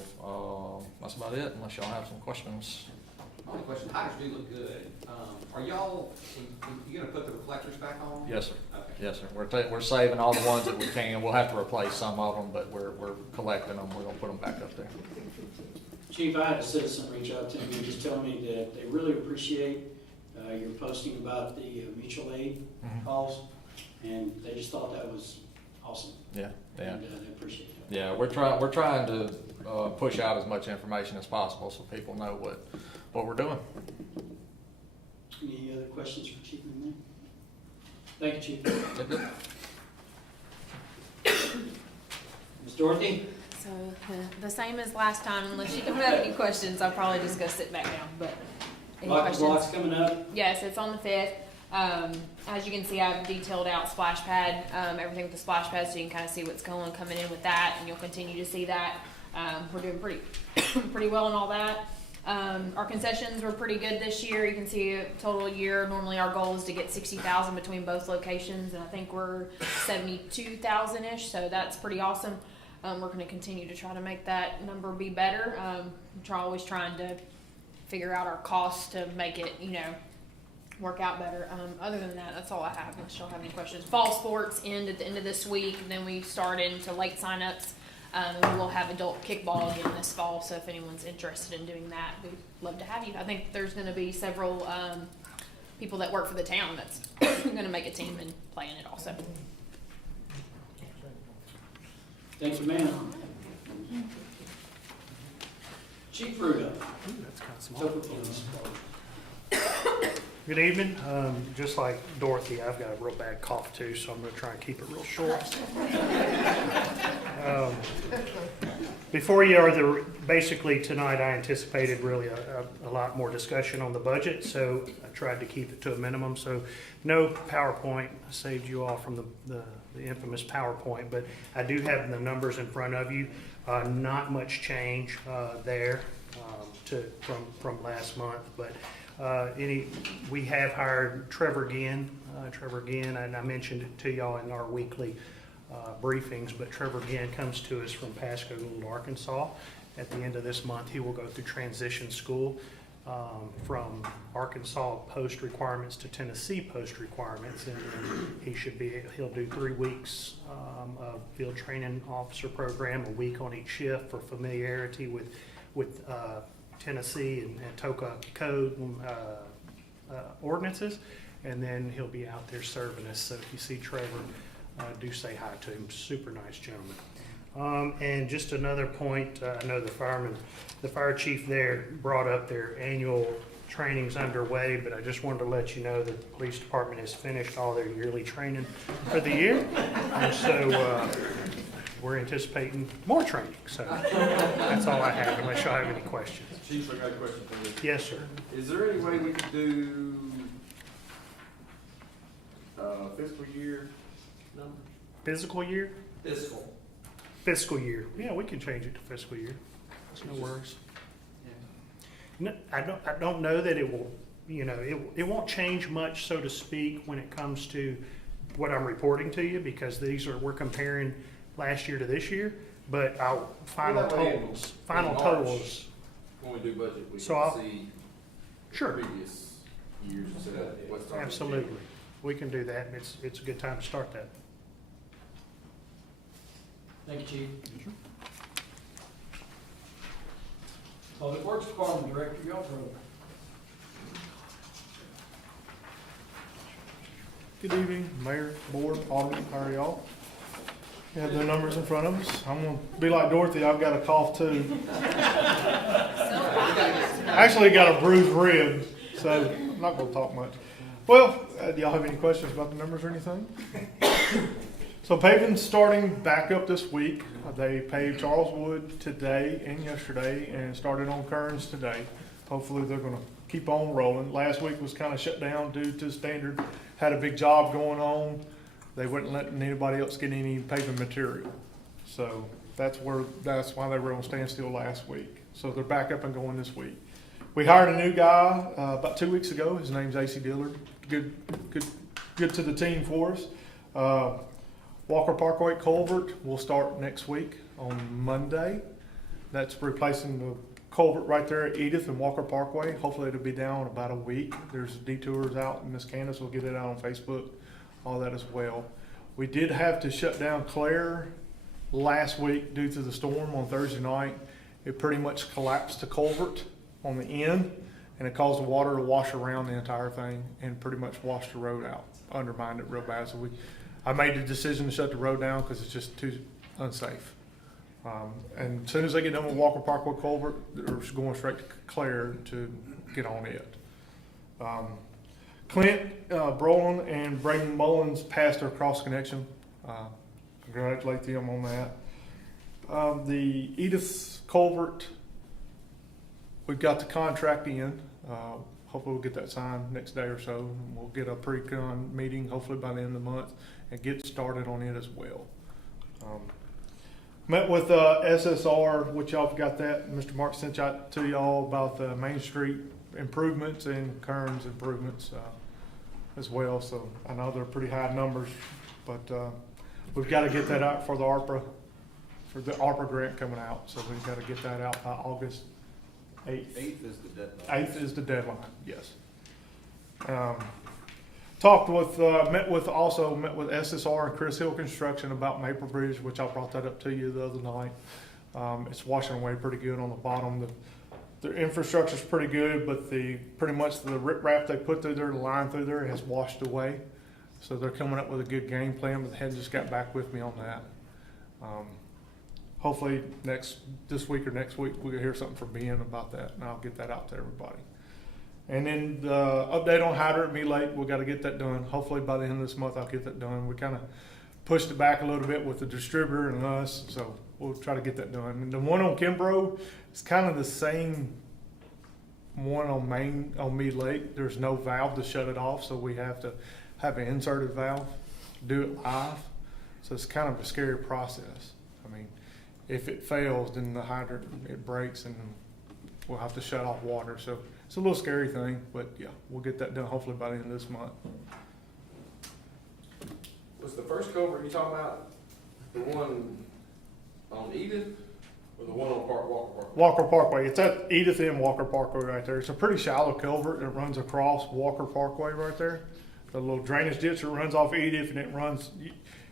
that's about it, unless y'all have some questions. Only question, hydrants do look good. Are y'all, you gonna put the reflectors back on? Yes, sir. Okay. Yes, sir. We're saving all the ones that we can. We'll have to replace some of them, but we're collecting them. We're gonna put them back up there. Chief, I had a citizen reach out to me, just tell me that they really appreciate your posting about the mutual aid calls, and they just thought that was awesome. Yeah, yeah. And they appreciate it. Yeah, we're trying to push out as much information as possible so people know what we're doing. Any other questions for Chief McMahon? Thank you, Chief. Ms. Dorothy? So the same as last time, unless you don't have any questions, I'll probably just go sit back down, but any Block questions? block's coming up. Yes, it's on the 5th. As you can see, I've detailed out splash pad, everything with the splash pad, so you can kind of see what's coming in with that, and you'll continue to see that. We're doing pretty well on all that. Our concessions were pretty good this year. You can see a total year. Normally our goal is to get 60,000 between both locations, and I think we're 72,000-ish, so that's pretty awesome. We're going to continue to try to make that number be better. Always trying to figure out our costs to make it, work out better. Other than that, that's all I have, unless y'all have any questions. Fall sports end at the end of this week, and then we start into late signups. We will have adult kickball again this fall, so if anyone's interested in doing that, we'd love to have you. I think there's going to be several people that work for the town that's going to make a team and play in it also. Thank you, ma'am. Chief Ruda. Atoka Police. Good evening. Just like Dorothy, I've got a real bad cough too, so I'm going to try and keep it real short. Before you are basically tonight, I anticipated really a lot more discussion on the budget, so I tried to keep it to a minimum. So no PowerPoint. I saved you all from the infamous PowerPoint, but I do have the numbers in front of you. Not much change there from last month, but we have hired Trevor Ginn, and I mentioned it to y'all in our weekly briefings, but Trevor Ginn comes to us from Pascagoula, Arkansas. At the end of this month, he will go through transition school from Arkansas post requirements to Tennessee post requirements, and then he'll do 3 weeks of field training officer program, a week on each shift for familiarity with Tennessee and Atoka code ordinances, and then he'll be out there serving us. So if you see Trevor, do say hi to him. Super nice gentleman. And just another point, I know the fire chief there brought up their annual trainings underway, but I just wanted to let you know that the police department has finished all their yearly training for the year, and so we're anticipating more training. So that's all I have, unless y'all have any questions. Chief, I got a question for you. Yes, sir. Is there any way we could do fiscal year number? Fiscal year? Fiscal. Fiscal year. Yeah, we can change it to fiscal year. There's no worries. No, I don't know that it will, it won't change much, so to speak, when it comes to what I'm reporting to you, because we're comparing last year to this year, but our final totals. When we do budget, we So can see Sure. previous years instead of what's on. Absolutely. We can do that, and it's a good time to start that. Thank you, Chief. Public Works Department Director, y'all program. Good evening, Mayor, Board, Alderman, how are y'all? You have the numbers in front of us. I'm gonna be like Dorothy, I've got a cough too. Actually got a bruised rib, so I'm not gonna talk much. Well, do y'all have any questions about the numbers or anything? So paving's starting back up this week. They paved Charleswood today and yesterday and started on Kearns today. Hopefully they're gonna keep on rolling. Last week was kind of shut down due to standard, had a big job going on. They wouldn't let anybody else get any paving material. So that's why they were on standstill last week. So they're back up and going this week. We hired a new guy about 2 weeks ago. His name's AC Dillard. Good to the team for us. Walker Parkway culvert will start next week on Monday. That's replacing the culvert right there at Edith and Walker Parkway. Hopefully it'll be down in about a week. There's detours out, and Miss Candace will get it out on Facebook, all that as well. We did have to shut down Claire last week due to the storm on Thursday night. It pretty much collapsed the culvert on the end, and it caused the water to wash around the entire thing and pretty much washed the road out, undermined it real bad. So I made the decision to shut the road down because it's just too unsafe. And as soon as they get done with Walker Parkway culvert, they're going straight to Claire to get on it. Clint Brolin and Braden Mullins passed their cross connection. Congratulate them on that. The Edith culvert, we've got the contract in. Hopefully we'll get that signed next day or so. And we'll get a pre-con meeting hopefully by the end of the month and get started on it as well. Met with SSR, which y'all have got that. Mr. Mark sent out to y'all about the Main Street improvements and Kearns improvements as well. So I know they're pretty high numbers, but we've got to get that out for the ARPA grant coming out. So we've got to get that out by August 8th. 8th is the deadline. 8th is the deadline, yes. Met with SSR and Chris Hill Construction about Maple Bridge, which I brought that up to you the other night. It's washing away pretty good on the bottom. The infrastructure's pretty good, but pretty much the riprap they put through there, the line through there has washed away. So they're coming up with a good game plan, but they hadn't just got back with me on that. Hopefully this week or next week we'll hear something from Ben about that, and I'll get that out to everybody. And then the update on Hydrant Me Lake, we've got to get that done. Hopefully by the end of this month I'll get that done. We kind of pushed it back a little bit with the distributor and us, so we'll try to get that done. And the one on Kimbrough is kind of the same one on Mead Lake. There's no valve to shut it off, so we have to have an inserted valve, do it live. So it's kind of a scary process. I mean, if it fails, then the hydrant, it breaks and we'll have to shut off water. So it's a little scary thing, but yeah, we'll get that done hopefully by the end of this month. Was the first culvert you talking about the one on Edith or the one on Walker Parkway? Walker Parkway. It's at Edith and Walker Parkway right there. It's a pretty shallow culvert that runs across Walker Parkway right there. The little drainage ditch that runs off Edith, and it runs. If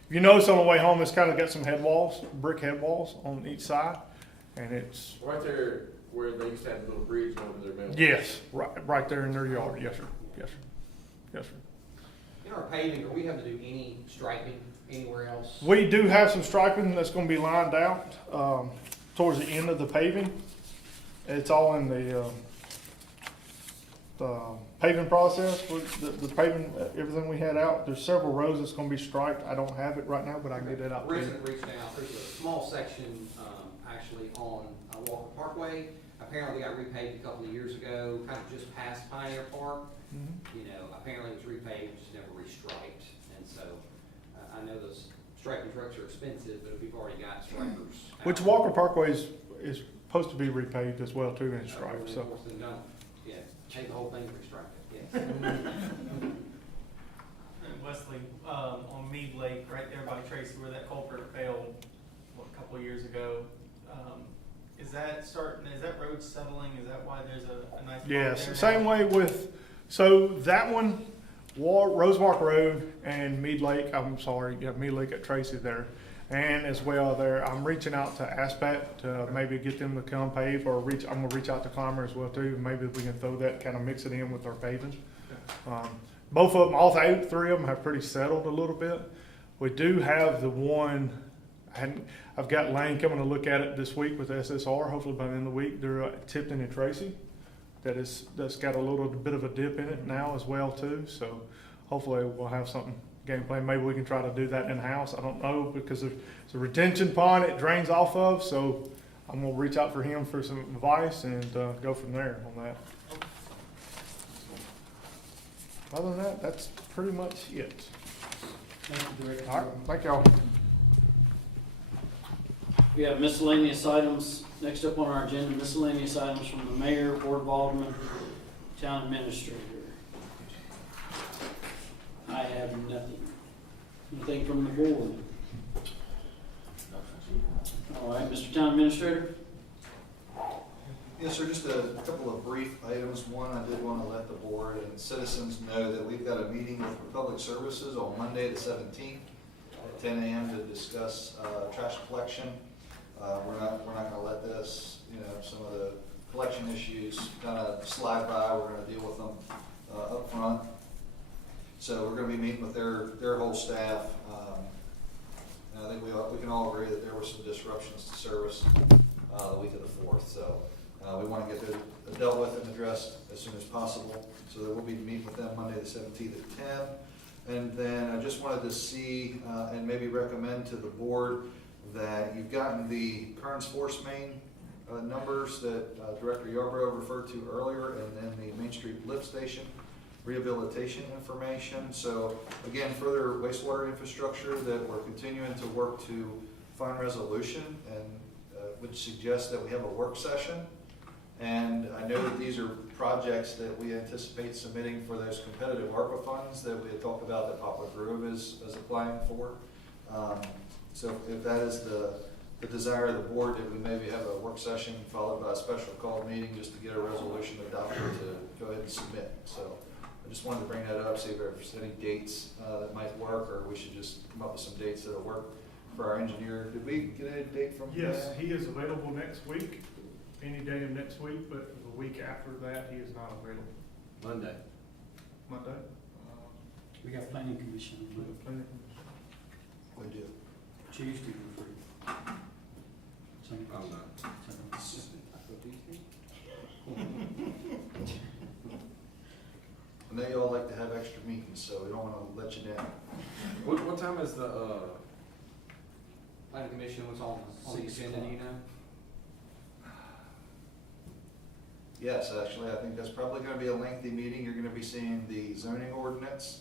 you notice on the way home, it's kind of got some head walls, brick head walls on each side, and it's Right there where they used to have the little bridge over their mill. yes, right there in their yard. Yes, sir. Yes, sir. Yes, sir. In our paving, are we having to do any striping anywhere else? We do have some striping that's going to be lined out towards the end of the paving. It's all in the paving process. The paving, everything we had out. There's several rows that's going to be striped. I don't have it right now, but I can get that out to you. Resident reached out, there's a small section, actually on Walker Parkway. Apparently got repaved a couple of years ago, kind of just past Pioneer Park. Mhm. You know, apparently it was repaved, just never restriped. And so, I know those striping trucks are expensive, but if we've already got stripers. Which Walker Parkway is supposed to be repaved as well too and striped. So Then don't, yeah, change the whole thing, restripe it, yes. Wesley, on Mead Lake, right there by Tracy, where that culvert failed, a couple of years ago. Is that road settling? Is that why there's a nice? yes, there same now? way with that one, Rosemark Road and Mead Lake. I'm sorry, yeah, Mead Lake at Tracy there. And as well there, I'm reaching out to Aspect to maybe get them to come pave, or I'm gonna reach out to Clymer as well too. Maybe we can throw that, kind of mix it in with our paving. Both of them, all three of them have pretty settled a little bit. We do have the one I've got Lane coming to look at it this week with SSR, hopefully by the end of the week. They're Tipton and Tracy. That's got a little bit of a dip in it now as well too. So hopefully we'll have something game plan. Maybe we can try to do that in house. I don't know, because there's a retention pond it drains off of. So I'm gonna reach out for him for some advice and go from there on that. Other than that, that's pretty much it. Thank you, Director. All right, thank y'all. We have miscellaneous items. Next up on our agenda, miscellaneous items from the mayor, board of aldermen, town administrator. I have nothing. Anything from the board? All right, Mr. Town Administrator? Yes, sir, just a couple of brief items. One, I did want to let the board and citizens know that we've got a meeting with Republic Services on Monday the 17th at 10 a.m. to discuss trash collection. We're not going to let this, some of the collection issues kind of slide by. We're going to deal with them up front. So we're going to be meeting with their whole staff. And I think we can all agree that there were some disruptions to service the week of the 4th. So we want to get those dealt with and addressed as soon as possible. So that we'll be meeting with them Monday the 17th at 10. And then I just wanted to see and maybe recommend to the board that you've gotten the Kearns Force Main numbers that Director Yarbrough referred to earlier, and then the Main Street Lift Station rehabilitation information. So again, further wastewater infrastructure that we're continuing to work to find resolution, and which suggests that we have a work session. And I know that these are projects that we anticipate submitting for those competitive ARPA funds that we had talked about that Poplar Grove is applying for. So if that is the desire of the board, that we maybe have a work session followed by a special call meeting just to get a resolution adopted to go ahead and submit. So I just wanted to bring that up, see if there's any dates that might work, or we should just come up with some dates that'll work for our engineer. Did we get a date from him? Yes, he is available next week, any day of next week, but the week after that, he is not available. Monday. Monday? We got planning commission. We do. Tuesday, we're free. I'm not. I know y'all like to have extra meetings, so we don't want to let you down. What time is the, Planning Commission was on the 6 agenda, o'clock. do you know? Yes, actually, I think that's probably going to be a lengthy meeting. You're going to be seeing the zoning ordinance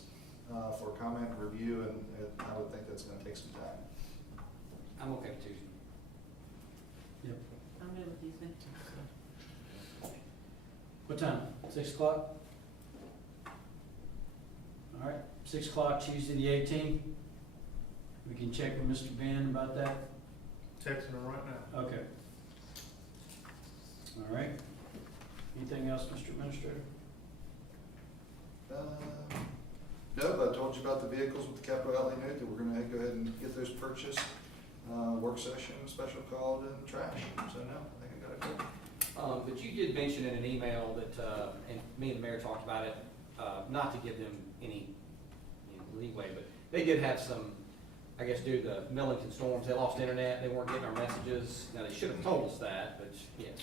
for comment and review, and I would think that's going to take some time. I'm okay with Tuesday. Yep. I'm good with Tuesday. What time? 6 o'clock? All right, 6 o'clock, Tuesday the 18th. We can check with Mr. Ben about that. Texting him right now. Okay. All right. Anything else, Mr. Administrator? No, I told you about the vehicles with the capital outlay note that we're going to go ahead and get those purchased. Work session, special call, and trash. So no, I think I got it covered. But you did mention in an email that, and me and the mayor talked about it, not to give them any leeway, but they did have some, I guess due to the Millington storms, they lost internet, they weren't getting our messages. Now, they should have told us that, but yes.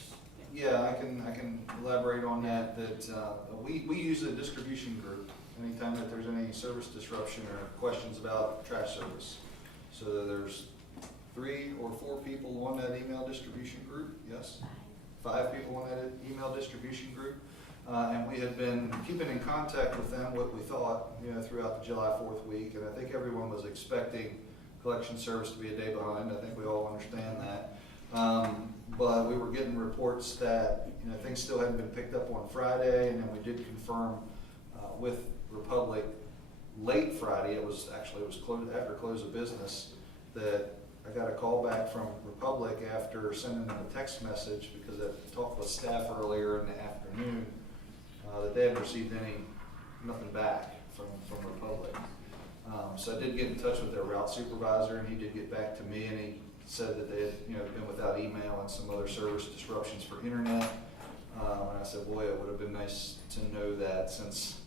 Yeah, I can elaborate on that, we use a distribution group anytime that there's any service disruption or questions about trash service. So that there's 3 or 4 people on that email distribution group, yes? 5 people on that email distribution group. And we had been keeping in contact with them, what we thought, throughout the July 4th week. And I think everyone was expecting collection service to be a day behind. I think we all understand that. But we were getting reports that, things still hadn't been picked up on Friday. And then we did confirm with Republic late Friday, it was closed after close of business, that I got a call back from Republic after sending them a text message, because I talked with staff earlier in the afternoon, that they hadn't received nothing back from Republic. So I did get in touch with their route supervisor, and he did get back to me, and he said that they had been without email and some other service disruptions for internet. And I said, boy, it would have been nice to know that, since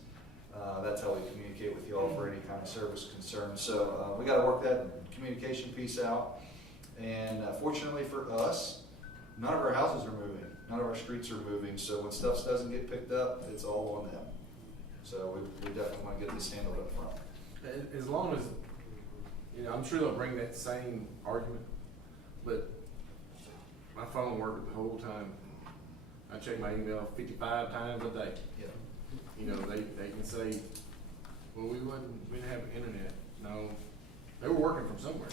that's how we communicate with y'all for any kind of service concern. So we got to work that communication piece out. And fortunately for us, none of our houses are moving, none of our streets are moving, so when stuff doesn't get picked up, it's all on them. So we definitely want to get this handled up front. As long as, I'm sure they'll bring that same argument, but my phone worked the whole time. I check my email 55 times a day. Yeah. They can say, well, we didn't have internet. No, they were working from somewhere.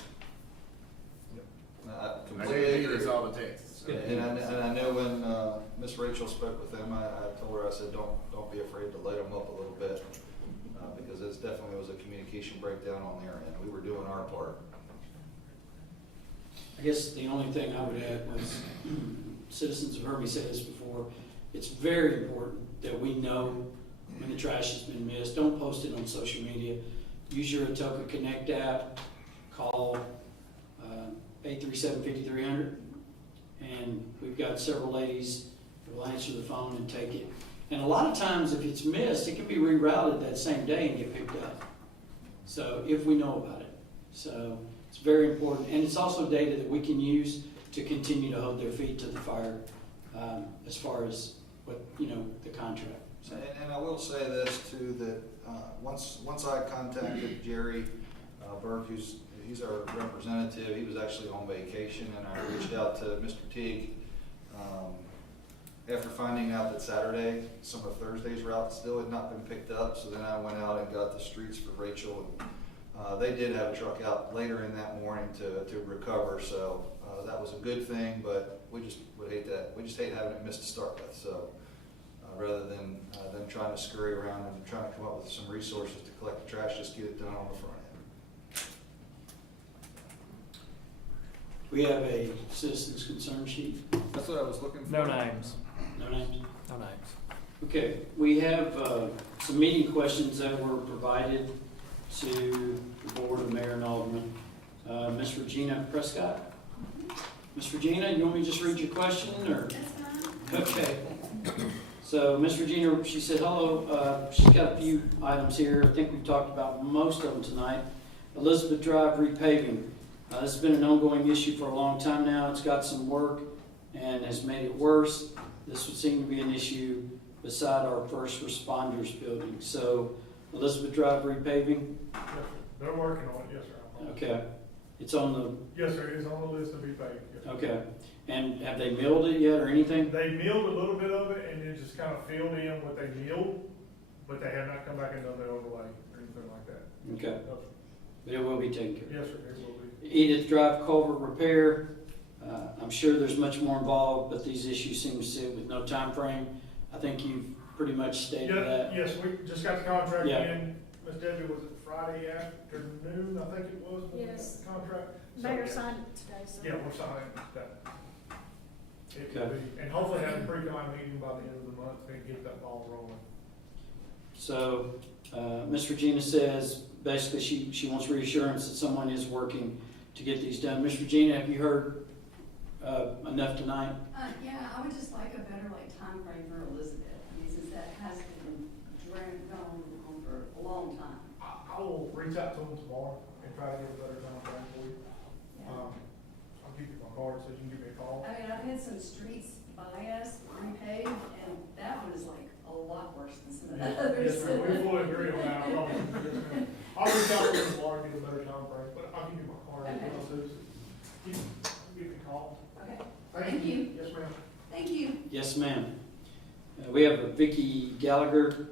I They completely didn't agree. get us all the texts. And I know when Miss Rachel spoke with them, I told her, I said, don't be afraid to light them up a little bit, because it definitely was a communication breakdown on their end. We were doing our part. I guess the only thing I would add was, citizens have heard me say this before, it's very important that we know when the trash has been missed. Don't post it on social media. Use your Atoka Connect app, call 837-5300, and we've got several ladies that will answer the phone and take it. And a lot of times if it's missed, it can be rerouted that same day and get picked up. So if we know about it. So it's very important, and it's also data that we can use to continue to hold their feet to the fire as far as what, the contract. So. And I will say this too, that once I contacted Jerry Burke, he's our representative, he was actually on vacation, and I reached out to Mr. Teague after finding out that Saturday, some of Thursday's route still had not been picked up. So then I went out and got the streets for Rachel, and they did have a truck out later in that morning to recover. So that was a good thing, but we just hate having it missed to start with. So rather than them trying to scurry around and trying to come up with some resources to collect the trash, just get it done on the front end. We have a citizens concern sheet. That's what I was looking for. No names. No names? No names. Okay, we have some meeting questions that were provided to the board of mayor and alderman. Ms. Regina Prescott? Ms. Regina, you want me to just read your question, or? Okay. So Ms. Regina, she said hello. She's got a few items here. I think we've talked about most of them tonight. Elizabeth Drive repaving. This has been an ongoing issue for a long time now. It's got some work and has made it worse. This would seem to be an issue beside our first responders building. So Elizabeth Drive repaving? They're working on it, yes, sir. Okay. It's on the... Yes, sir, it is on the list to be paid. Yes, sir. Okay. And have they milled it yet or anything? They milled a little bit of it and then just kind of filled in what they milled, but they have not come back and done the overlay or anything like that. Okay. No, But it will be taken care of. yes, sir, it will be. Edith Drive culvert repair. I'm sure there's much more involved, but these issues seem to sit with no time frame. I think you've pretty much stated that. Yes, we just got the contract Yeah. in. Ms. Debbie, was it Friday afternoon, I think it was? when we got Yes. the Contract. So, Mayor yeah. signed it today, so. Yeah, we're signing that. It will Okay. be, and hopefully have a pre-con meeting by the end of the month and get that ball rolling. So, Ms. Regina says, basically, she wants reassurance that someone is working to get these done. Ms. Regina, have you heard enough tonight? Yeah, I would just like a better time frame for Elizabeth. I mean, since that has been going on for a long time. I will reach out to them tomorrow and try to get a better time frame for you. Yeah. I'll give you my card so you can give me a call. I mean, I've had some streets by us repaved, and that one is like a lot worse than some of the others. Yes, sir, we fully agree on that. I'll reach out to them tomorrow and get a better time frame, but I'll give you my card. Okay. Give me a call. Okay, thank you. Yes, ma'am. Thank you. Yes, ma'am. We have a Vicki Gallagher.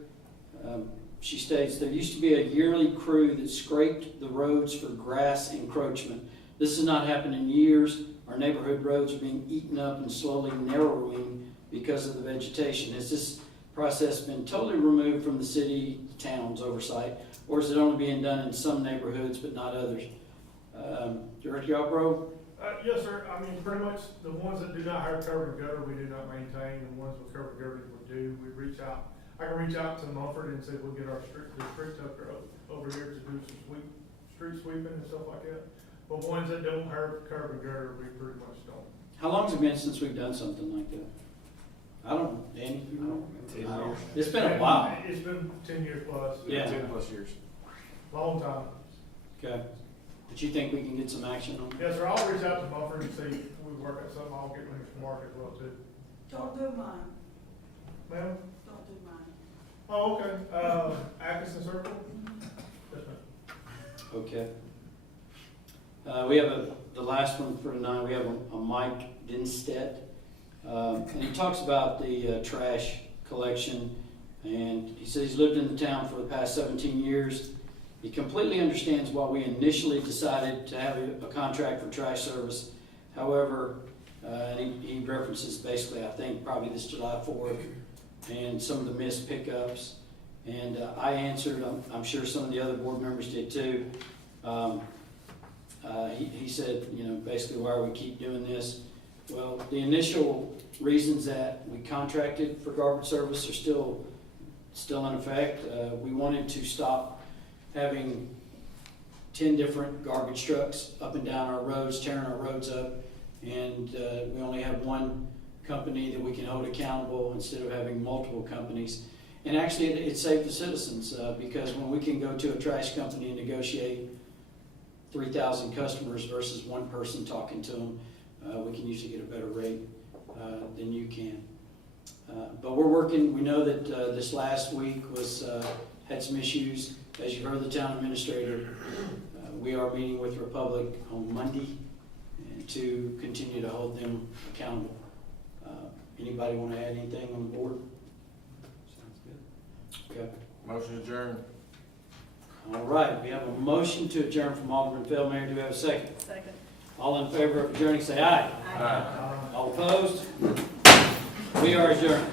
She states, there used to be a yearly crew that scraped the roads for grass encroachment. This has not happened in years. Our neighborhood roads are being eaten up and slowly narrowing because of the vegetation. Has this process been totally removed from the city, town's oversight, or is it only being done in some neighborhoods but not others? Director Yarbrough? Yes, sir. I mean, pretty much the ones that do not have curb and gutter, we do not maintain. The ones with curb and gutter, we do. We reach out. I can reach out to Mumford and say we'll get our street tucker over here to do some street sweeping and stuff like that. But ones that don't have curb and gutter, we pretty much don't. How long has it been since we've done something like that? I don't know. Danny, you know? 10 years. It's been a while. It's been 10 years plus. Yeah. 10+ years. Long time. Okay. But you think we can get some action on it? Yes, sir, I'll reach out to Buffer and see if we work out something, I'll get with him tomorrow as well too. Don't do mine, Ma'am? don't do mine. Oh, okay, Atkinson Circle? Yes, ma'am. Okay. We have the last one for tonight, we have a Mike Dinstead. And he talks about the trash collection, and he says he's lived in the town for the past 17 years. He completely understands why we initially decided to have a contract for trash service. However, and he references basically, I think, probably this July 4th and some of the missed pickups. And I answered, I'm sure some of the other board members did too. He said, you know, basically, why we keep doing this? Well, the initial reasons that we contracted for garbage service are still in effect. We wanted to stop having 10 different garbage trucks up and down our roads, tearing our roads up, and we only have one company that we can hold accountable instead of having multiple companies. And actually, it saved the citizens because when we can go to a trash company and negotiate 3,000 customers versus one person talking to them, we can usually get a better rate than you can. But we're working. We know that this last week had some issues. As you heard the town administrator, we are meeting with Republic on Monday and to continue to hold them accountable. Anybody want to add anything on the board? Sounds good. Okay. Motion adjourned. All right, we have a motion to adjourn from Alderman Feldmayer. Do we have a second? Second. All in favor of adjourning, say aye. Aye. All opposed? We are adjourned.